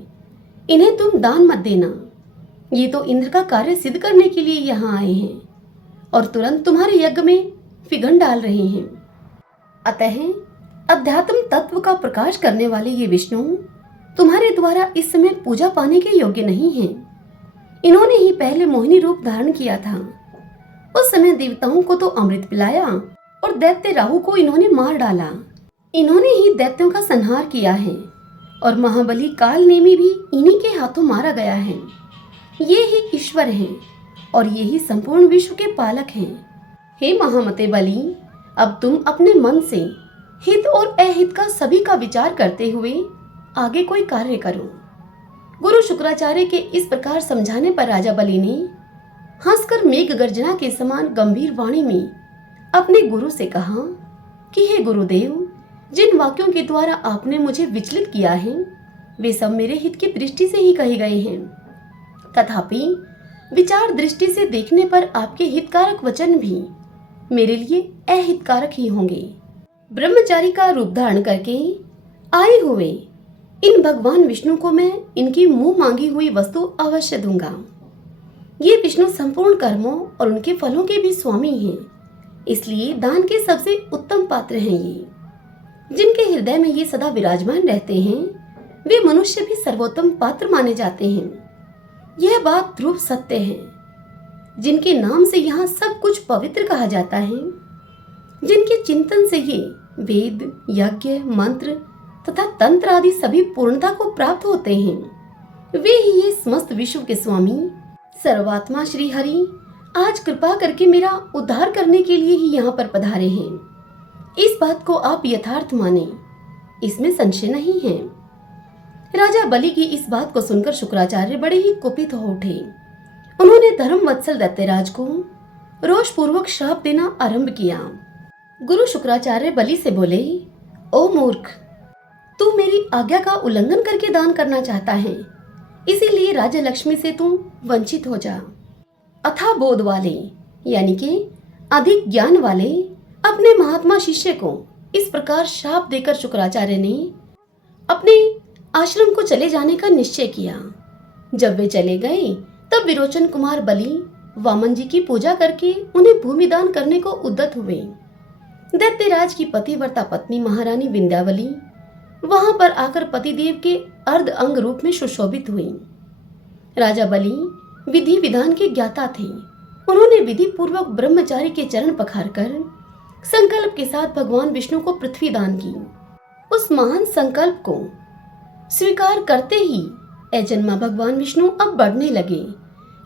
इन्हें तुम दान मत देना। ये तो इंद्र का कार्य सिद्ध करने के लिए यहाँ आए हैं और तुरंत तुम्हारे यज्ञ में विघ्न डाल रहे हैं। अतः अध्यात्म तत्व का प्रकाश करने वाले ये विष्णु तुम्हारे द्वारा इस समय पूजा पाने के योग्य नहीं हैं। इन्होंने ही पहले मोहिनी रूप धारण किया था। उस समय देवताओं को तो अमृत पिलाया और दैत्य राहु को इन्होंने मार डाला। इन्होंने ही दैत्यों का संहार किया है और महाबली काल नेमी भी इन्हीं के हाथों मारा गया है। ये ही ईश्वर हैं और ये ही संपूर्ण विश्व के पालक हैं। हे महामते बलि, अब तुम अपने मन से हित और अहित का सभी का विचार करते हुए आगे कोई कार्य करो। गुरु शुक्राचार्य के इस प्रकार समझाने पर राजा बलि ने हंसकर मेघ गर्जना के समान गंभीर वाणी में अपने गुरु से कहा कि हे गुरुदेव, जिन वाक्यों के द्वारा आपने मुझे विचलित किया है वे सब मेरे हित की दृष्टि से ही कहे गए हैं। तथापि विचार दृष्टि से देखने पर आपके हितकारक वचन भी मेरे लिए अहितकारक ही होंगे। ब्रह्मचारी का रूप धारण करके आए हुए इन भगवान विष्णु को मैं इनकी मुंह मांगी हुई वस्तु अवश्य दूंगा। ये विष्णु संपूर्ण कर्मों और उनके फलों के भी स्वामी हैं, इसलिए दान के सबसे उत्तम पात्र हैं। ये जिनके हृदय में ये सदा विराजमान रहते हैं वे मनुष्य भी सर्वोत्तम पात्र माने जाते हैं। यह बात ध्रुव सत्य है। जिनके नाम से यहाँ सब कुछ पवित्र कहा जाता है, जिनके चिंतन से ये वेद, यज्ञ, मंत्र तथा तंत्र आदि सभी पूर्णता को प्राप्त होते हैं, वे ही ये समस्त विश्व के स्वामी सर्वात्मा श्री हरि आज कृपा करके मेरा उद्धार करने के लिए ही यहाँ पर पधारे हैं। इस बात को आप यथार्थ माने, इसमें संशय नहीं है। राजा बलि की इस बात को सुनकर शुक्राचार्य बड़े ही कुपित हो उठे। उन्होंने धर्म वत्सल दैत्यराज को रोष पूर्वक श्राप देना आरंभ किया। गुरु शुक्राचार्य बलि से बोले, ओ मूर्ख, तू मेरी आज्ञा का उल्लंघन करके दान करना चाहता है, इसीलिए राज्य लक्ष्मी से तू वंचित हो जा। अथा बोध वाले यानी कि अधिक ज्ञान वाले अपने महात्मा शिष्य को इस प्रकार श्राप देकर शुक्राचार्य ने अपने आश्रम को चले जाने का निश्चय किया। जब वे चले गए तब विरोचन कुमार बलि वामन जी की पूजा करके उन्हें भूमि दान करने को उद्यत हुए। दैत्यराज की पतिव्रता पत्नी महारानी विंध्यावली वहां पर आकर पतिदेव के अर्ध अंग रूप में सुशोभित हुई। राजा बलि विधि विधान के ज्ञाता थे। उन्होंने विधि पूर्वक ब्रह्मचारी के चरण पखारकर संकल्प के साथ भगवान विष्णु को पृथ्वी दान की। उस महान संकल्प को स्वीकार करते ही अजन्मा भगवान विष्णु अब बढ़ने लगे।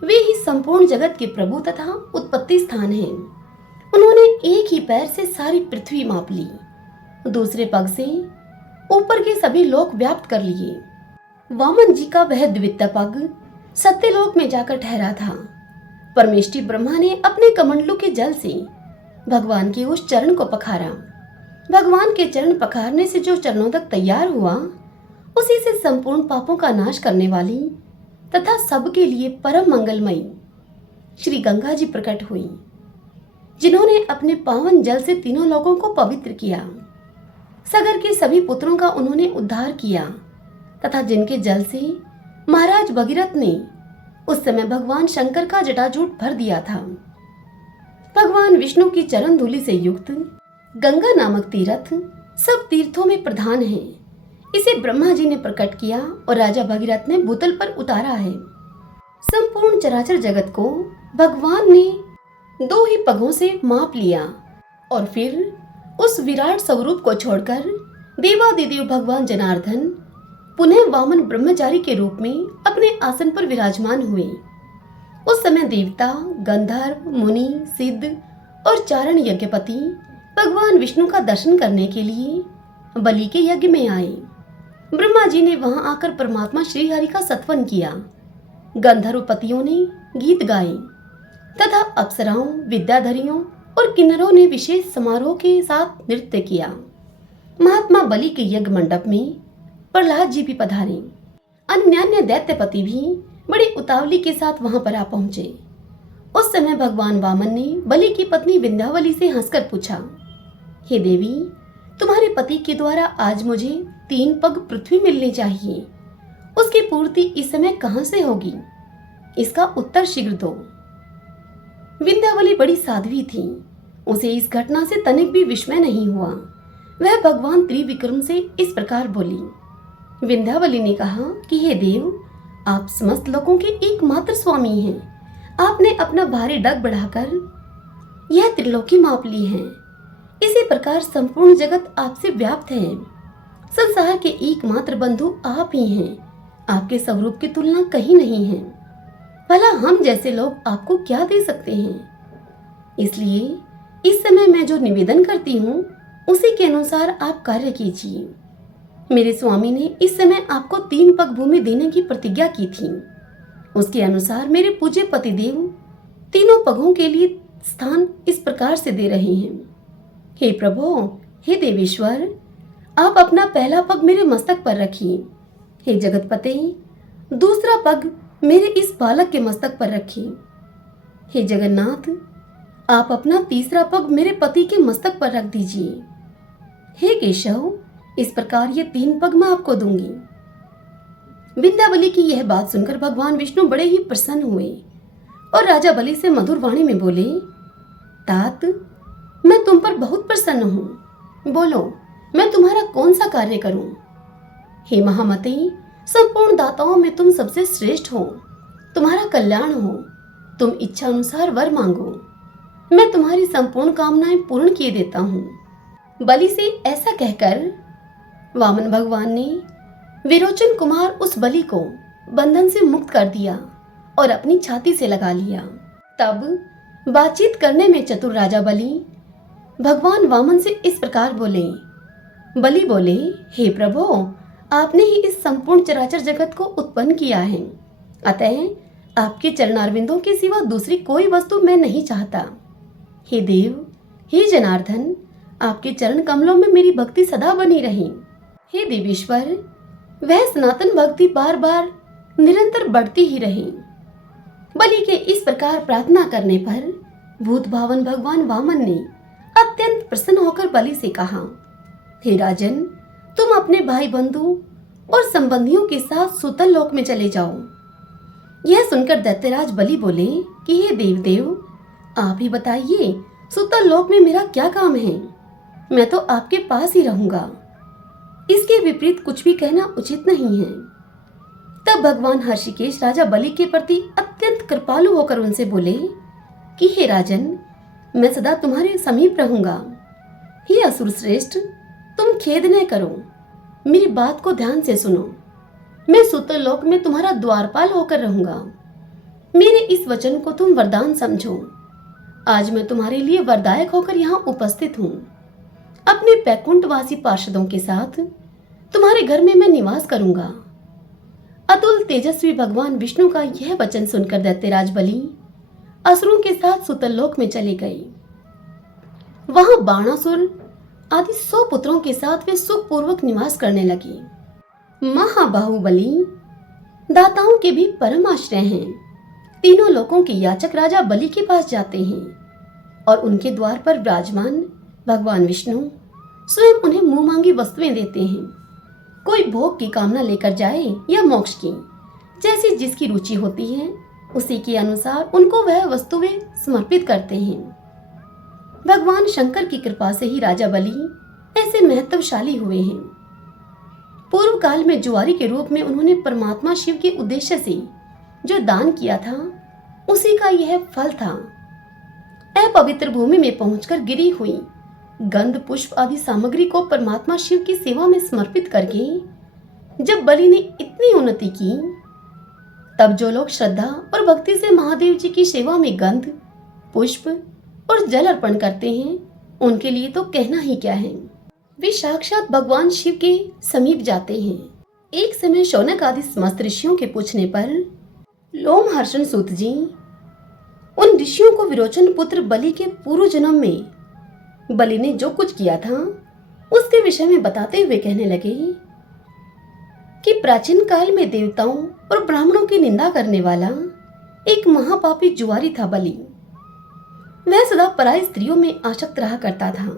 वे ही संपूर्ण जगत के प्रभु तथा उत्पत्ति स्थान हैं। उन्होंने एक ही पैर से सारी पृथ्वी माप ली, दूसरे पग से ऊपर के सभी लोक व्याप्त कर लिए। वामन जी का वह द्वितीय पग सत्यलोक में जाकर ठहरा था। परमेष्टि ब्रह्मा ने अपने कमंडलू के जल से भगवान के उस चरण को पखारा। भगवान के चरण पखारने से जो चरणों तक तैयार हुआ, उसी से संपूर्ण पापों का नाश करने वाली तथा सबके लिए परम मंगलमयी श्री गंगा जी प्रकट हुई, जिन्होंने अपने पावन जल से तीनों लोगों को पवित्र किया। सगर के सभी पुत्रों का उन्होंने उद्धार किया तथा जिनके जल से महाराज भगीरथ ने उस समय भगवान शंकर का जटाजूट भर दिया था। भगवान विष्णु की चरण धूलि से युक्त गंगा नामक तीर्थ सब तीर्थों में प्रधान है। इसे ब्रह्मा जी ने प्रकट किया और राजा भगीरथ ने भूतल पर उतारा है। संपूर्ण चराचर जगत को भगवान ने 2 ही पगों से माप लिया और फिर उस विराट स्वरूप को छोड़कर देवादिदेव भगवान जनार्दन पुनः वामन ब्रह्मचारी के रूप में अपने आसन पर विराजमान हुए। उस समय देवता, गंधर्व, मुनि, सिद्ध और चारण यज्ञपति भगवान विष्णु का दर्शन करने के लिए बलि के यज्ञ में आए। ब्रह्मा जी ने वहां आकर परमात्मा श्री हरि का सत्वन किया। गंधर्व पतियों ने गीत गाए तथा अप्सराओं, विद्याधरियों और किन्नरों ने विशेष समारोह के साथ नृत्य किया। महात्मा बलि के यज्ञ मंडप में प्रहलाद जी भी पधारे। अन्यान्य दैत्यपति भी बड़ी उतावली के साथ वहां पर आ पहुंचे। उस समय भगवान वामन ने बलि की पत्नी विंध्यावली से हंसकर पूछा, हे देवी, तुम्हारे पति के द्वारा आज मुझे 3 पग पृथ्वी मिलनी चाहिए, उसकी पूर्ति इस समय कहां से होगी? इसका उत्तर शीघ्र दो। विंध्यावली बड़ी साध्वी थी। उसे इस घटना से तनिक भी विस्मय नहीं हुआ। वह भगवान त्रिविक्रम से इस प्रकार बोली। विंध्यावली ने कहा कि हे देव, आप समस्त लोगों के एकमात्र स्वामी हैं। आपने अपना भारी डग बढ़ाकर यह त्रिलोकी माप ली है। इसी प्रकार संपूर्ण जगत आपसे व्याप्त है। संसार के एकमात्र बंधु आप ही हैं। आपके स्वरूप की तुलना कहीं नहीं है। भला हम जैसे लोग आपको क्या दे सकते हैं? इसलिए इस समय मैं जो निवेदन करती हूँ उसी के अनुसार आप कार्य कीजिए। मेरे स्वामी ने इस समय आपको 3 पग भूमि देने की प्रतिज्ञा की थी। उसके अनुसार मेरे पूज्य पतिदेव 3 पगों के लिए स्थान इस प्रकार से दे रहे हैं। हे प्रभु, हे देवेश्वर, आप अपना पहला पग मेरे मस्तक पर रखिए। हे जगतपते, दूसरा पग मेरे इस बालक के मस्तक पर रखिए। हे जगन्नाथ, आप अपना तीसरा पग मेरे पति के मस्तक पर रख दीजिए। हे केशव, इस प्रकार ये 3 पग मैं आपको दूंगी। विंध्यावली की यह बात सुनकर भगवान विष्णु बड़े ही प्रसन्न हुए और राजा बलि से मधुर वाणी में बोले, तात, मैं तुम पर बहुत प्रसन्न हूँ। बोलो, मैं तुम्हारा कौन सा कार्य करूं? हे महामते, संपूर्ण दाताओं में तुम सबसे श्रेष्ठ हो। तुम्हारा कल्याण हो। तुम इच्छा अनुसार वर मांगो। मैं तुम्हारी संपूर्ण कामनाएं पूर्ण किए देता हूँ। बलि से ऐसा कहकर वामन भगवान ने विरोचन कुमार उस बलि को बंधन से मुक्त कर दिया और अपनी छाती से लगा लिया। तब बातचीत करने में चतुर राजा बलि भगवान वामन से इस प्रकार बोले। बलि बोले, हे प्रभु, आपने ही इस संपूर्ण चराचर जगत को उत्पन्न किया है। अतः आपके चरणारविंदों के सिवा दूसरी कोई वस्तु मैं नहीं चाहता। हे देव, हे जनार्दन, आपके चरण कमलों में मेरी भक्ति सदा बनी रही। हे देवेश्वर, वह सनातन भक्ति बार बार निरंतर बढ़ती ही रही। बलि के इस प्रकार प्रार्थना करने पर भूत भावन भगवान वामन ने अत्यंत प्रसन्न होकर बलि से कहा, हे राजन, तुम अपने भाई बंधु और संबंधियों के साथ सुतल लोक में चले जाओ। यह सुनकर दैत्यराज बलि बोले कि हे देवदेव, आप ही बताइए, सुतल लोक में मेरा क्या काम है? मैं तो आपके पास ही रहूंगा। इसके विपरीत कुछ भी कहना उचित नहीं है। तब भगवान हर्षिकेश राजा बलि के प्रति अत्यंत कृपालु होकर उनसे बोले कि हे राजन, मैं सदा तुम्हारे समीप रहूंगा। हे असुर श्रेष्ठ, तुम खेद न करो, मेरी बात को ध्यान से सुनो। मैं सुतल लोक में तुम्हारा द्वारपाल होकर रहूंगा। मेरे इस वचन को तुम वरदान समझो। आज मैं तुम्हारे लिए वरदायक होकर यहाँ उपस्थित हूँ। अपने बैकुंठवासी पार्षदों के साथ तुम्हारे घर में मैं निवास करूंगा। अतुल तेजस्वी भगवान विष्णु का यह वचन सुनकर दैत्यराज बलि असुरों के साथ सुतल लोक में चले गए। वहां बाणासुर आदि 100 पुत्रों के साथ वे सुखपूर्वक निवास करने लगे। महाबाहुबली दाताओं के भी परम आश्रय हैं। तीनों लोकों के याचक राजा बलि के पास जाते हैं और उनके द्वार पर विराजमान भगवान विष्णु स्वयं उन्हें मुंह मांगी वस्तुएं देते हैं। कोई भोग की कामना लेकर जाए या मोक्ष की, जैसी जिसकी रुचि होती है उसी के अनुसार उनको वह वस्तुएं समर्पित करते हैं। भगवान शंकर की कृपा से ही राजा बलि ऐसे महत्वशाली हुए हैं। पूर्व काल में जुआरी के रूप में उन्होंने परमात्मा शिव के उद्देश्य से जो दान किया था, उसी का यह फल था। अपवित्र भूमि में पहुंचकर गिरी हुई गंध, पुष्प आदि सामग्री को परमात्मा शिव की सेवा में समर्पित करके जब बलि ने इतनी उन्नति की, तब जो लोग श्रद्धा और भक्ति से महादेव जी की सेवा में गंध, पुष्प और जल अर्पण करते हैं, उनके लिए तो कहना ही क्या है। वे साक्षात भगवान शिव के समीप जाते हैं। एक समय शौनक आदि समस्त ऋषियों के पूछने पर लोमहर्षण सूत जी उन ऋषियों को विरोचन पुत्र बलि के पूर्व जन्म में बलि ने जो कुछ किया था उसके विषय में बताते हुए कहने लगे कि प्राचीन काल में देवताओं और ब्राह्मणों की निंदा करने वाला एक महापापी जुआरी था बलि। वह सदा पराई स्त्रियों में आसक्त रहा करता था।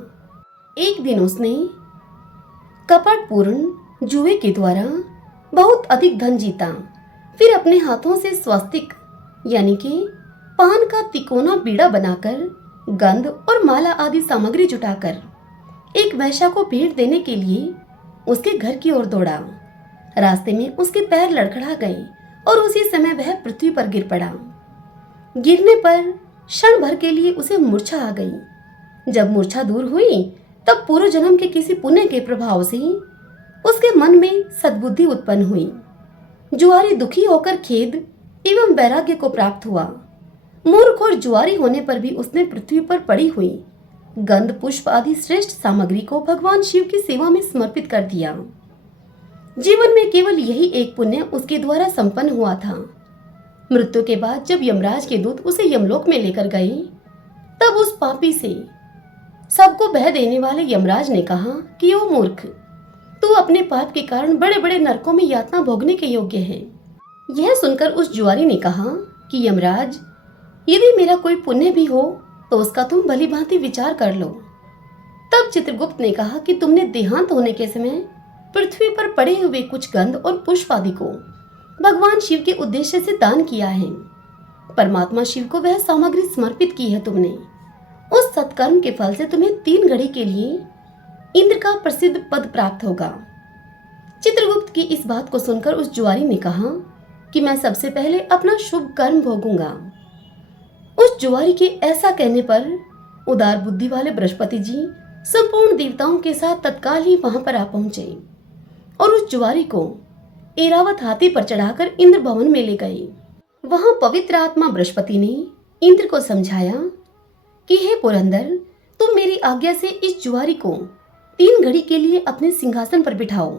एक दिन उसने कपटपूर्ण जुए के द्वारा बहुत अधिक धन जीता। फिर अपने हाथों से स्वस्तिक यानी कि पान का तिकोना बीड़ा बनाकर गंध और माला आदि सामग्री जुटाकर एक वैश्या को भेंट देने के लिए उसके घर की ओर दौड़ा। रास्ते में उसके पैर लड़खड़ा गए और उसी समय वह पृथ्वी पर गिर पड़ा। गिरने पर क्षण भर के लिए उसे मूर्छा आ गई। जब मूर्छा दूर हुई, तब पूर्व जन्म के किसी पुण्य के प्रभाव से उसके मन में सद्बुद्धि उत्पन्न हुई। जुआरी दुखी होकर खेद एवं वैराग्य को प्राप्त हुआ। मूर्ख और जुआरी होने पर भी उसने पृथ्वी पर पड़ी हुई गंध, पुष्प आदि श्रेष्ठ सामग्री को भगवान शिव की सेवा में समर्पित कर दिया। जीवन में केवल यही एक पुण्य उसके द्वारा संपन्न हुआ था। मृत्यु के बाद जब यमराज के दूत उसे यमलोक में लेकर गए, तब उस पापी से सबको बह देने वाले यमराज ने कहा कि ओ मूर्ख, तू अपने पाप के कारण बड़े बड़े नरकों में यातना भोगने के योग्य है। यह सुनकर उस जुआरी ने कहा कि यमराज, यदि मेरा कोई पुण्य भी हो तो उसका तुम भली भांति विचार कर लो। तब चित्रगुप्त ने कहा कि तुमने देहांत होने के समय पृथ्वी पर पड़े हुए कुछ गंध और पुष्प आदि को भगवान शिव के उद्देश्य से दान किया है। परमात्मा शिव को वह सामग्री समर्पित की है तुमने। उस सत्कर्म के फल से तुम्हें 3 घड़ी के लिए इंद्र का प्रसिद्ध पद प्राप्त होगा। चित्रगुप्त की इस बात को सुनकर उस जुआरी ने कहा कि मैं सबसे पहले अपना शुभ कर्म भोगूंगा। उस जुआरी के ऐसा कहने पर उदार बुद्धि वाले बृहस्पति जी संपूर्ण देवताओं के साथ तत्काल ही वहां पर आ पहुंचे और उस जुआरी को ऐरावत हाथी पर चढ़ाकर इंद्र भवन में ले गए। वहां पवित्र आत्मा बृहस्पति ने इंद्र को समझाया कि हे पुरंदर, तुम मेरी आज्ञा से इस जुआरी को 3 घड़ी के लिए अपने सिंहासन पर बिठाओ।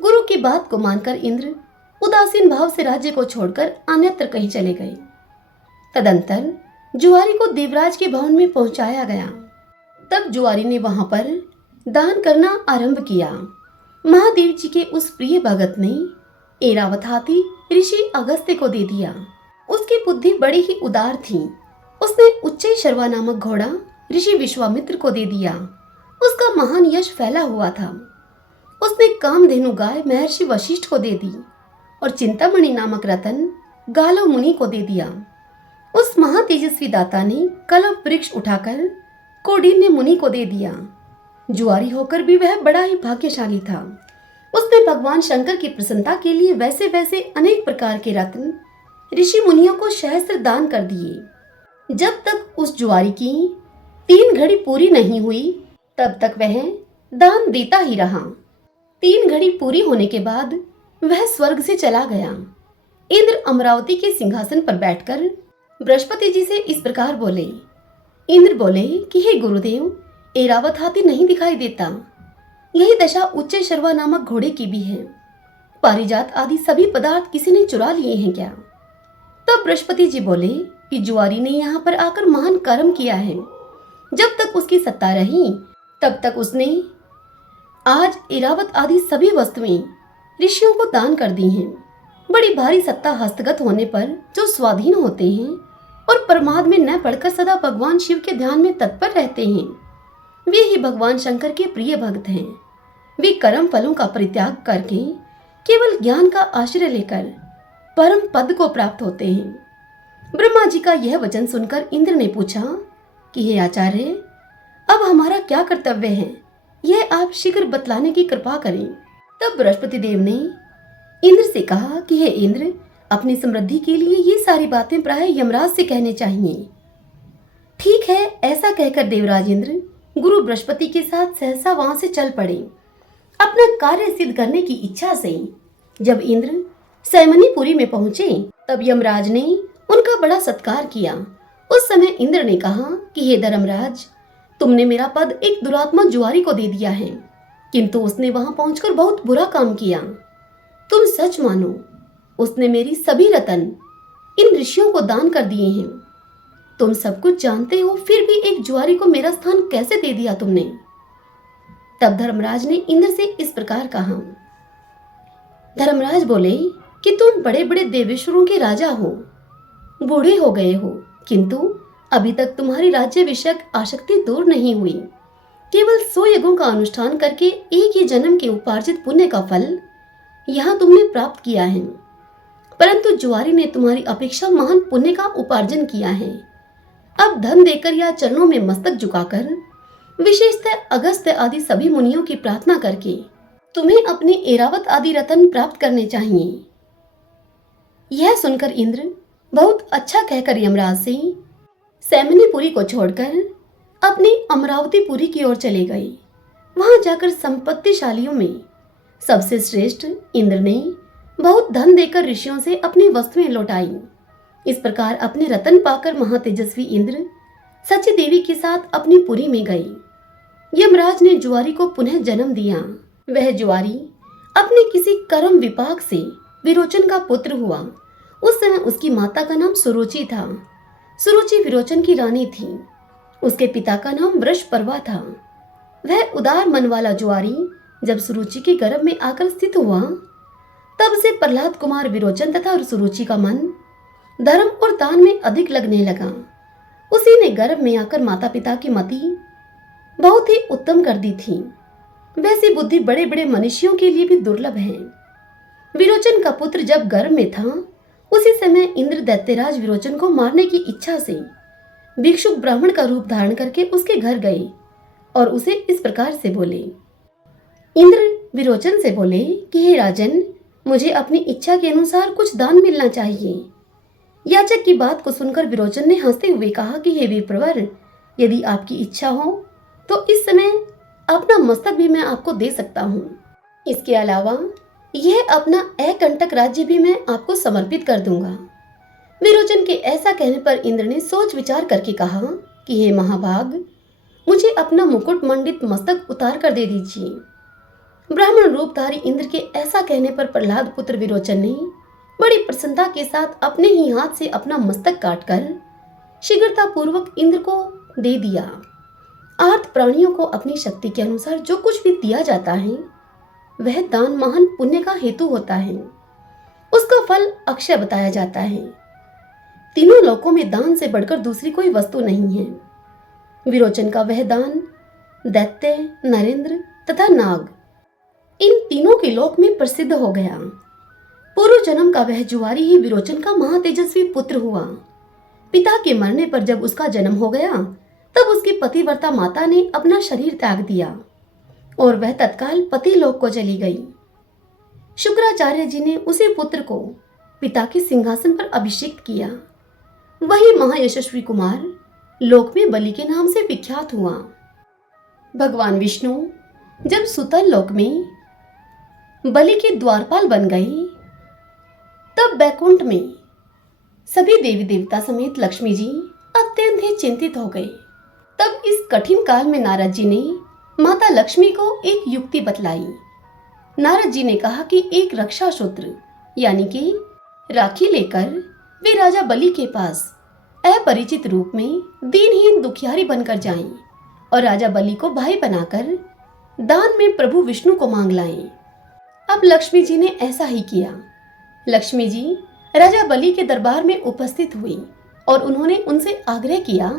गुरु की बात को मानकर इंद्र उदासीन भाव से राज्य को छोड़कर अन्यत्र कहीं चले गए। तदंतर जुआरी को देवराज के भवन में पहुंचाया गया। तब जुआरी ने वहां पर दान करना आरंभ किया। महादेव जी के उस प्रिय भगत ने ऐरावत हाथी ऋषि अगस्त्य को दे दिया। उसकी बुद्धि बड़ी ही उदार थी। उसने उच्चई शर्वा नामक घोड़ा ऋषि विश्वामित्र को दे दिया। उसका महान यश फैला हुआ था। उसने कामधेनु गाय महर्षि वशिष्ठ को दे दी और चिंतामणि नामक रतन गालव मुनि को दे दिया। उस महातेजस्वी दाता ने कलव वृक्ष उठाकर कौंडिन्य मुनि को दे दिया। जुआरी होकर भी वह बड़ा ही भाग्यशाली था। उसने भगवान शंकर की प्रसन्नता के लिए वैसे वैसे अनेक प्रकार के रत्न ऋषि मुनियों को सहस्त्र दान कर दिए। जब तक उस जुआरी की 3 घड़ी पूरी नहीं हुई, तब तक वह दान देता ही रहा। 3 घड़ी पूरी होने के बाद वह स्वर्ग से चला गया। इंद्र अमरावती के सिंहासन पर बैठकर बृहस्पति जी से इस प्रकार बोले। इंद्र बोले कि हे गुरुदेव, ऐरावत हाथी नहीं दिखाई देता। यही दशा उच्च शर्वा नामक घोड़े की भी है। पारिजात आदि सभी पदार्थ किसी ने चुरा लिए हैं क्या? तब बृहस्पति जी बोले कि जुआरी ने यहाँ पर आकर महान कर्म किया है। जब तक उसकी सत्ता रही, तब तक उसने आज ऐरावत आदि सभी वस्तुएं ऋषियों को दान कर दी हैं। बड़ी भारी सत्ता हस्तगत होने पर जो स्वाधीन होते हैं और प्रमाद में न पड़कर सदा भगवान शिव के ध्यान में तत्पर रहते हैं, वे ही भगवान शंकर के प्रिय भक्त हैं। वे कर्म फलों का परित्याग करके केवल ज्ञान का आश्रय लेकर परम पद को प्राप्त होते हैं। ब्रह्मा जी का यह वचन सुनकर इंद्र ने पूछा कि हे आचार्य, अब हमारा क्या कर्तव्य है, यह आप शीघ्र बतलाने की कृपा करें। तब बृहस्पति देव ने इंद्र से कहा कि हे इंद्र, अपनी समृद्धि के लिए ये सारी बातें प्राय यमराज से कहने चाहिए। ठीक है, ऐसा कहकर देवराज इंद्र गुरु बृहस्पति के साथ सहसा वहां से चल पड़े, अपना कार्य सिद्ध करने की इच्छा से। जब इंद्र सैमनीपुरी में पहुंचे तब यमराज ने उनका बड़ा सत्कार किया। उस समय इंद्र ने कहा कि हे धर्मराज, तुमने मेरा पद एक दुरात्मा जुआरी को दे दिया है, किंतु उसने वहां पहुंचकर बहुत बुरा काम किया। तुम सच मानो, उसने मेरी सभी रतन इन ऋषियों को दान कर दिए हैं। तुम सब कुछ जानते हो, फिर भी एक जुआरी को मेरा स्थान कैसे दे दिया तुमने? तब धर्मराज ने इंद्र से इस प्रकार कहा। धर्मराज बोले कि तुम बड़े बड़े देवेश्वरों के राजा हो, बूढ़े हो गए हो, किंतु अभी तक तुम्हारी राज्य विषयक आसक्ति दूर नहीं हुई। केवल 100 यज्ञों का अनुष्ठान करके एक ही जन्म के उपार्जित पुण्य का फल यहाँ तुमने प्राप्त किया है, परंतु जुआरी ने तुम्हारी अपेक्षा महान पुण्य का उपार्जन किया है। अब धन देकर या चरणों में मस्तक झुकाकर, विशेषतः अगस्त्य आदि सभी मुनियों की प्रार्थना करके तुम्हें अपने एरावत आदि रतन प्राप्त करने चाहिए। यह सुनकर इंद्र बहुत अच्छा कहकर यमराज से सैमनीपुरी को छोड़कर अपनी अमरावतीपुरी की ओर चले गए। वहां जाकर संपत्तिशालियों में सबसे श्रेष्ठ इंद्र ने बहुत धन देकर ऋषियों से अपनी वस्तुएं लौटाई। इस प्रकार अपने रतन पाकर महातेजस्वी इंद्र सची देवी के साथ अपनी पुरी में गए। यमराज ने जुआरी को पुनः जन्म दिया। वह जुआरी अपने किसी कर्म विपाक से विरोचन का पुत्र हुआ। उस समय उसकी माता का नाम सुरुचि था। सुरुचि विरोचन की रानी थी। उसके पिता का नाम वृषपर्वा था। वह उदार मन वाला जुआरी जब सुरुचि के गर्भ में आकर स्थित हुआ, तब से प्रहलाद कुमार विरोचन तथा सुरुचि का मन धर्म और दान में अधिक लगने लगा। उसी ने गर्भ में आकर माता पिता की मति बहुत ही उत्तम कर दी थी। वैसी बुद्धि बड़े बड़े मनुष्यों के लिए भी दुर्लभ है। विरोचन का पुत्र जब गर्भ में था, उसी समय इंद्र दैत्यराज विरोचन को मारने की इच्छा से भिक्षुक ब्राह्मण का रूप धारण करके उसके घर गए और उसे इस प्रकार से बोले। इंद्र विरोचन से बोले कि हे राजन, मुझे अपनी इच्छा के अनुसार कुछ दान मिलना चाहिए। याचक की बात को सुनकर विरोचन ने हंसते हुए कहा कि हे विप्रवर, यदि आपकी इच्छा हो तो इस समय अपना मस्तक भी मैं आपको दे सकता हूँ। इसके अलावा यह अपना अकंटक राज्य भी मैं आपको समर्पित कर दूंगा। विरोचन के ऐसा कहने पर इंद्र ने सोच विचार करके कहा कि हे महाभाग, मुझे अपना मुकुट मंडित मस्तक उतार कर दे दीजिए। ब्राह्मण रूपधारी इंद्र के ऐसा कहने पर प्रहलाद पुत्र विरोचन ने बड़ी प्रसन्नता के साथ अपने ही हाथ से अपना मस्तक काटकर शीघ्रता पूर्वक इंद्र को दे दिया। आर्त प्राणियों को अपनी शक्ति के अनुसार जो कुछ भी दिया जाता है, वह दान महान पुण्य का हेतु होता है। उसका फल अक्षय बताया जाता है। तीनों लोकों में दान से बढ़कर दूसरी कोई वस्तु नहीं है। विरोचन का वह दान दैत्य, नरेंद्र तथा नाग, इन तीनों के लोक में प्रसिद्ध हो गया। पूर्व जन्म का वह जुआरी ही विरोचन का महातेजस्वी पुत्र हुआ। पिता के मरने पर जब उसका जन्म हो गया, तब उसकी पतिव्रता माता ने अपना शरीर त्याग दिया और वह तत्काल पति लोक को चली गई। शुक्राचार्य जी ने उसी पुत्र को पिता के सिंहासन पर अभिषिक्त किया। वही महायशस्वी कुमार लोक में बलि के नाम से विख्यात हुआ। भगवान विष्णु जब सुतल लोक में बलि के द्वारपाल बन गए, तब बैकुंठ में सभी देवी देवता समेत लक्ष्मी जी अत्यंत ही चिंतित हो गए। तब इस कठिन काल में नारद जी ने माता लक्ष्मी को एक युक्ति बतलाई। नारद जी ने कहा कि एक रक्षा सूत्र यानी कि राखी लेकर वे राजा बलि के पास अपरिचित रूप में दीनहीन दुखियारी बनकर जाएं और राजा बलि को भाई बनाकर दान में प्रभु विष्णु को मांग लाएं। अब लक्ष्मी जी ने ऐसा ही किया। लक्ष्मी जी राजा बलि के दरबार में उपस्थित हुई और उन्होंने उनसे आग्रह किया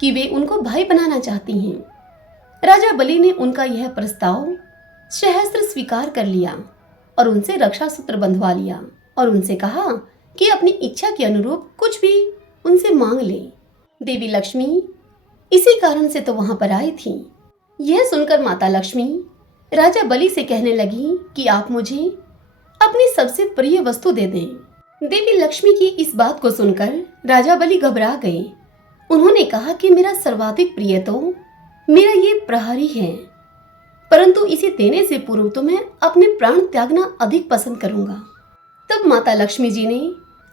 कि वे उनको भाई बनाना चाहती हैं। राजा बलि ने उनका यह प्रस्ताव सहस्त्र स्वीकार कर लिया और उनसे रक्षा सूत्र बंधवा लिया और उनसे कहा कि अपनी इच्छा के अनुरूप कुछ भी उनसे मांग ले। देवी लक्ष्मी इसी कारण से तो वहां पर आई थी। यह सुनकर माता लक्ष्मी राजा बलि से कहने लगी कि आप मुझे अपनी सबसे प्रिय वस्तु दे दें। देवी लक्ष्मी की इस बात को सुनकर राजा बलि घबरा गए। उन्होंने कहा कि मेरा सर्वाधिक प्रिय तो मेरा ये प्रहरी है, परंतु इसे देने से पूर्व तो मैं अपने प्राण त्यागना अधिक पसंद करूंगा। तब माता लक्ष्मी जी ने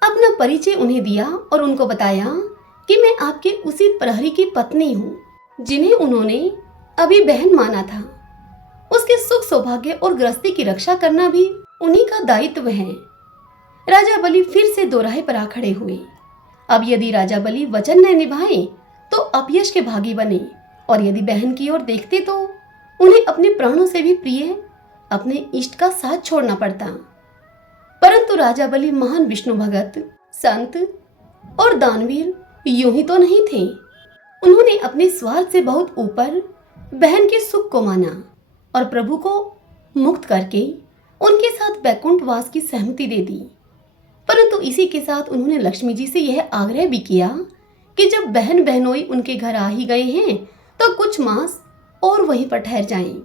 अपना परिचय उन्हें दिया और उनको बताया कि मैं आपके उसी प्रहरी की पत्नी हूँ जिन्हें उन्होंने अभी बहन माना था। उसके सुख सौभाग्य और गृहस्थी की रक्षा करना भी उन्हीं का दायित्व है। राजा बलि फिर से दोराहे पर आ खड़े हुए। अब यदि राजा बलि वचन न निभाए तो अपयश के भागी बने, और यदि बहन की ओर देखते तो उन्हें अपने प्राणों से भी प्रिय अपने इष्ट का साथ छोड़ना पड़ता। परंतु राजा बलि महान विष्णु भगत, संत और दानवीर यूं ही तो नहीं थे। उन्होंने अपने स्वार्थ से बहुत ऊपर बहन के सुख को माना और प्रभु को मुक्त करके उनके साथ वैकुंठ वास की सहमति दे दी। परंतु इसी के साथ उन्होंने लक्ष्मी जी से यह आग्रह भी किया कि जब बहन बहनोई उनके घर आ ही गए हैं तो कुछ मास और वहीं पर ठहर जाएं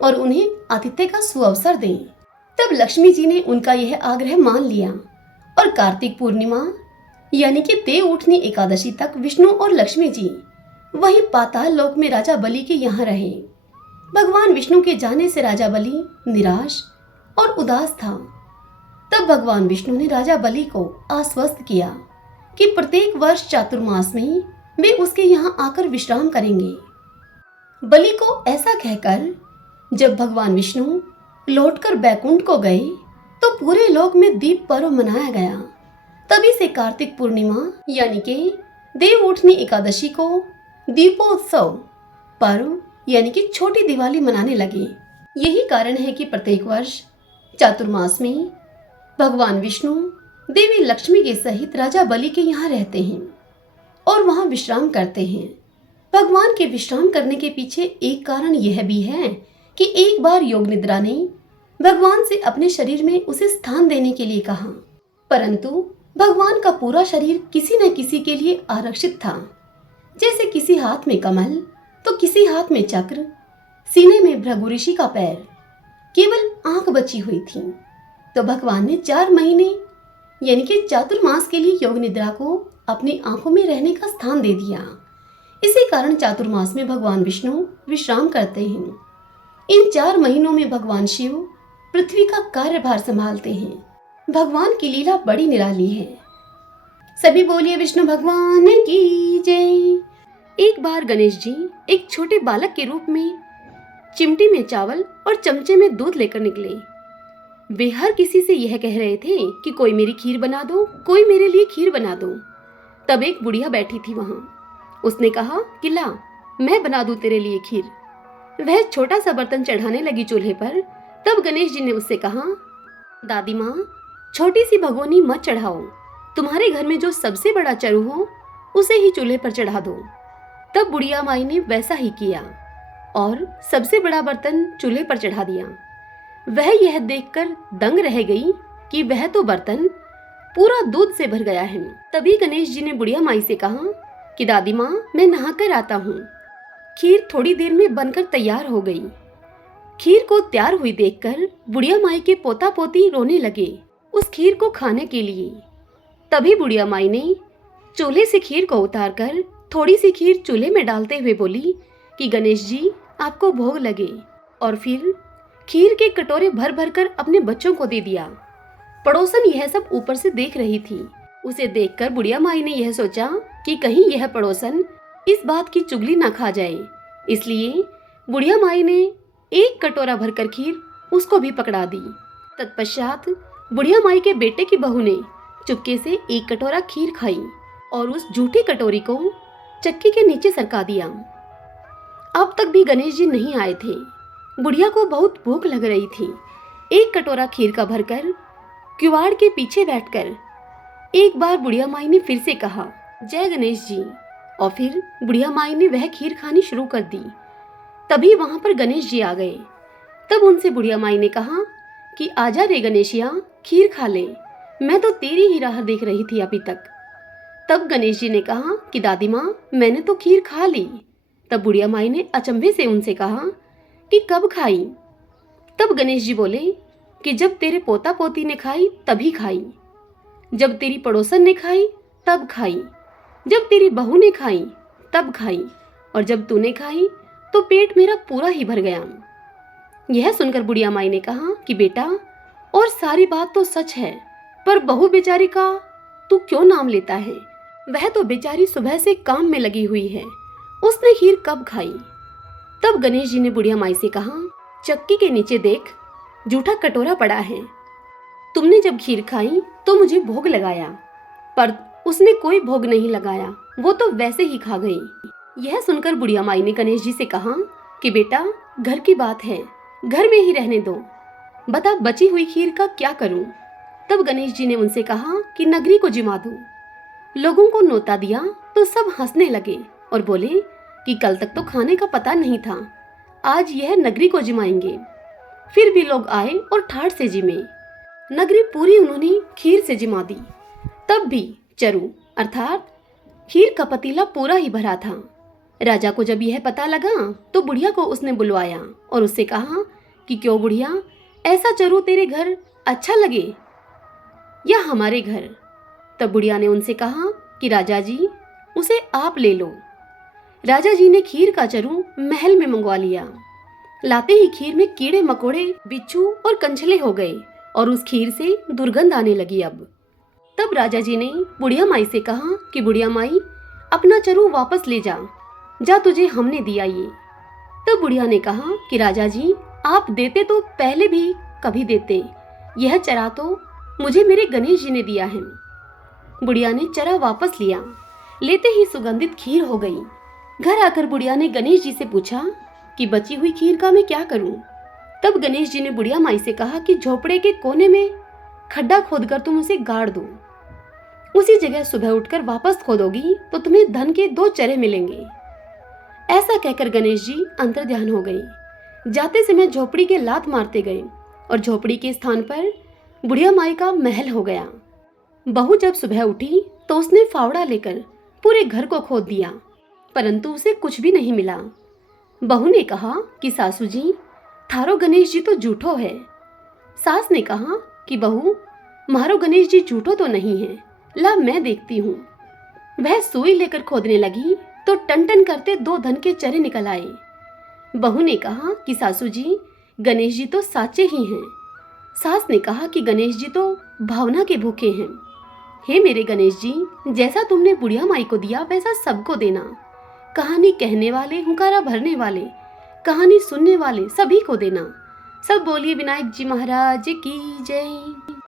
और उन्हें आतिथ्य का सुअवसर दें। तब लक्ष्मी जी ने उनका यह आग्रह मान लिया और कार्तिक पूर्णिमा यानी कि देव उठनी एकादशी तक विष्णु और लक्ष्मी जी वहीं पाताल लोक में राजा बलि के यहाँ रहे। भगवान विष्णु के जाने से राजा बलि निराश और उदास था। तब भगवान विष्णु ने राजा बलि को आश्वस्त किया कि प्रत्येक वर्ष चातुर्मास में वे उसके यहाँ आकर विश्राम करेंगे। बलि को ऐसा कहकर जब भगवान विष्णु लौटकर बैकुंठ को गए तो पूरे लोक में दीप पर्व मनाया गया। तभी से कार्तिक पूर्णिमा यानी कि देव उठनी एकादशी को दीपोत्सव पर्व यानी कि छोटी दिवाली मनाने लगे। यही कारण है कि प्रत्येक वर्ष चातुर्मास में भगवान विष्णु देवी लक्ष्मी के सहित राजा बलि के यहाँ रहते हैं और वहां विश्राम करते हैं। भगवान के विश्राम करने के पीछे एक कारण यह भी है कि एक बार योग निद्रा ने भगवान से अपने शरीर में उसे स्थान देने के लिए कहा, परंतु भगवान का पूरा शरीर किसी न किसी के लिए आरक्षित था। जैसे किसी हाथ में कमल तो किसी हाथ में चक्र, सीने में भृगु ऋषि का पैर, केवल आंख बची हुई थी। तो भगवान ने 4 महीने यानी कि चातुर्मास के लिए योग निद्रा को अपनी आंखों में रहने का स्थान दे दिया। इसी कारण चातुर्मास में भगवान विष्णु विश्राम करते हैं। इन 4 महीनों में भगवान शिव पृथ्वी का कार्यभार संभालते हैं। भगवान की लीला बड़ी निराली है। सभी बोलिए विष्णु भगवान की जय। एक बार गणेश जी एक छोटे बालक के रूप में चिमटी में चावल और चमचे में दूध लेकर निकले। वे हर किसी से यह कह रहे थे कि कोई मेरी खीर बना दो, कोई मेरे लिए खीर बना दो। तब एक बुढ़िया बैठी थी वहां। उसने कहा कि ला मैं बना दूं तेरे लिए खीर। वह छोटा सा बर्तन चढ़ाने लगी चूल्हे पर। तब गणेश जी ने उससे कहा, दादी माँ छोटी सी भगोनी मत चढ़ाओ, तुम्हारे घर में जो सबसे बड़ा चरु हो उसे ही चूल्हे पर चढ़ा दो। तब बुढ़िया माई ने वैसा ही किया और सबसे बड़ा बर्तन चूल्हे पर चढ़ा दिया। वह यह देखकर दंग रह गई कि वह तो बर्तन पूरा दूध से भर गया है। तभी गणेश जी ने बुढ़िया माई से कहा कि दादी माँ मैं नहाकर आता हूँ। खीर थोड़ी देर में बनकर तैयार हो गई। खीर को तैयार हुई देखकर बुढ़िया माई के पोता पोती रोने लगे उस खीर को खाने के लिए। तभी बुढ़िया माई ने चूल्हे से खीर को उतारकर थोड़ी सी खीर चूल्हे में डालते हुए बोली कि गणेश जी आपको भोग लगे, और फिर खीर के कटोरे भर भर कर अपने बच्चों को दे दिया। पड़ोसन यह सब ऊपर से देख रही थी। उसे देखकर बुढ़िया माई ने यह सोचा कि कहीं यह पड़ोसन इस बात की चुगली ना खा जाए, इसलिए बुढ़िया माई ने एक कटोरा भरकर खीर उसको भी पकड़ा दी। तत्पश्चात बुढ़िया माई के बेटे की बहू ने चुपके से एक कटोरा खीर खाई और उस झूठी कटोरी को चक्की के नीचे सरका दिया। अब तक भी गणेश जी नहीं आए थे। बुढ़िया को बहुत भूख लग रही थी। एक कटोरा खीर का भरकर किवाड़ के पीछे बैठकर एक बार बुढ़िया माई ने फिर से कहा, जय गणेश जी, और फिर बुढ़िया माई ने वह खीर खानी शुरू कर दी। तभी वहां पर गणेश जी आ गए। तब उनसे बुढ़िया माई ने कहा कि आजा रे गणेशिया, खीर खा ले, मैं तो तेरी ही राह देख रही थी अभी तक। तब गणेश जी ने कहा कि दादी माँ, मैंने तो खीर खा ली। तब बुढ़िया माई ने अचंभे से उनसे कहा कि कब खाई? तब गणेश जी बोले कि जब तेरे पोता पोती ने खाई तभी खाई, जब तेरी पड़ोसन ने खाई तब खाई, जब तेरी बहू ने खाई तब खाई, और जब तूने खाई तो पेट मेरा पूरा ही भर गया। यह सुनकर बुढ़िया माई ने कहा कि बेटा, और सारी बात तो सच है, पर बहू बेचारी का तू क्यों नाम लेता है? वह तो बेचारी सुबह से काम में लगी हुई है, उसने खीर कब खाई? तब गणेश जी ने बुढ़िया माई से कहा, चक्की के नीचे देख, जूठा कटोरा पड़ा है। तुमने जब खीर खाई तो मुझे भोग लगाया, पर उसने कोई भोग नहीं लगाया, वो तो वैसे ही खा गई। यह सुनकर बुढ़िया माई ने गणेश जी से कहा कि बेटा, घर की बात है, घर में ही रहने दो, बता बची हुई खीर का क्या करूं? तब गणेश जी ने उनसे कहा कि नगरी को जिमा दूं। लोगों को न्योता दिया तो सब हंसने लगे और बोले कि कल तक तो खाने का पता नहीं था, आज यह नगरी को जिमाएंगे। फिर भी लोग आए और ठाठ से जिमे। नगरी पूरी उन्होंने खीर से जिमा दी। तब भी चरु अर्थात खीर का पतीला पूरा ही भरा था। राजा को जब यह पता लगा तो बुढ़िया को उसने बुलवाया और उससे कहा कि क्यों बुढ़िया, ऐसा चरु तेरे घर अच्छा लगे या हमारे घर? तब बुढ़िया ने उनसे कहा कि राजा जी, उसे आप ले लो। राजा जी ने खीर का चरु महल में मंगवा लिया। लाते ही खीर में कीड़े मकोड़े, बिच्छू और कंछले हो गए और उस खीर से दुर्गंध आने लगी। अब तब राजा जी ने बुढ़िया माई से कहा कि बुढ़िया माई, अपना चरु वापस ले जा, जा तुझे हमने दिया ये। तब बुढ़िया ने कहा कि राजा जी, आप देते तो पहले भी कभी देते, यह चरा तो मुझे मेरे गणेश जी ने दिया है। बुढ़िया ने चरा वापस लिया। लेते ही सुगंधित खीर हो गई। घर आकर बुढ़िया ने गणेश जी से पूछा कि बची हुई खीर का मैं क्या करूं? तब गणेश जी ने बुढ़िया माई से कहा कि झोपड़े के कोने में खड्डा खोदकर तुम उसे गाड़ दो। उसी जगह सुबह उठकर वापस खोदोगी तो तुम्हें धन के 2 चरे मिलेंगे। ऐसा कहकर गणेश जी अंतर्ध्यान हो गए। जाते समय झोपड़ी के लात मारते गए और झोपड़ी के स्थान पर बुढ़िया माई का महल हो गया। बहू जब सुबह उठी तो उसने फावड़ा लेकर पूरे घर को खोद दिया, परंतु उसे कुछ भी नहीं मिला। बहू ने कहा कि सासू जी, थारो गणेश जी तो झूठो है। सास ने कहा कि बहू, मारो गणेश जी झूठो तो नहीं है, ला मैं देखती हूँ। वह सुई लेकर खोदने लगी तो टन टन करते 2 धन के चरे निकल आए। बहू ने कहा कि सासू जी, गणेश जी तो साचे ही हैं। सास ने कहा कि गणेश जी तो भावना के भूखे हैं। हे मेरे गणेश जी, जैसा तुमने बुढ़िया माई को दिया वैसा सबको देना। कहानी कहने वाले, हुंकारा भरने वाले, कहानी सुनने वाले सभी को देना। सब बोलिए विनायक जी महाराज की जय।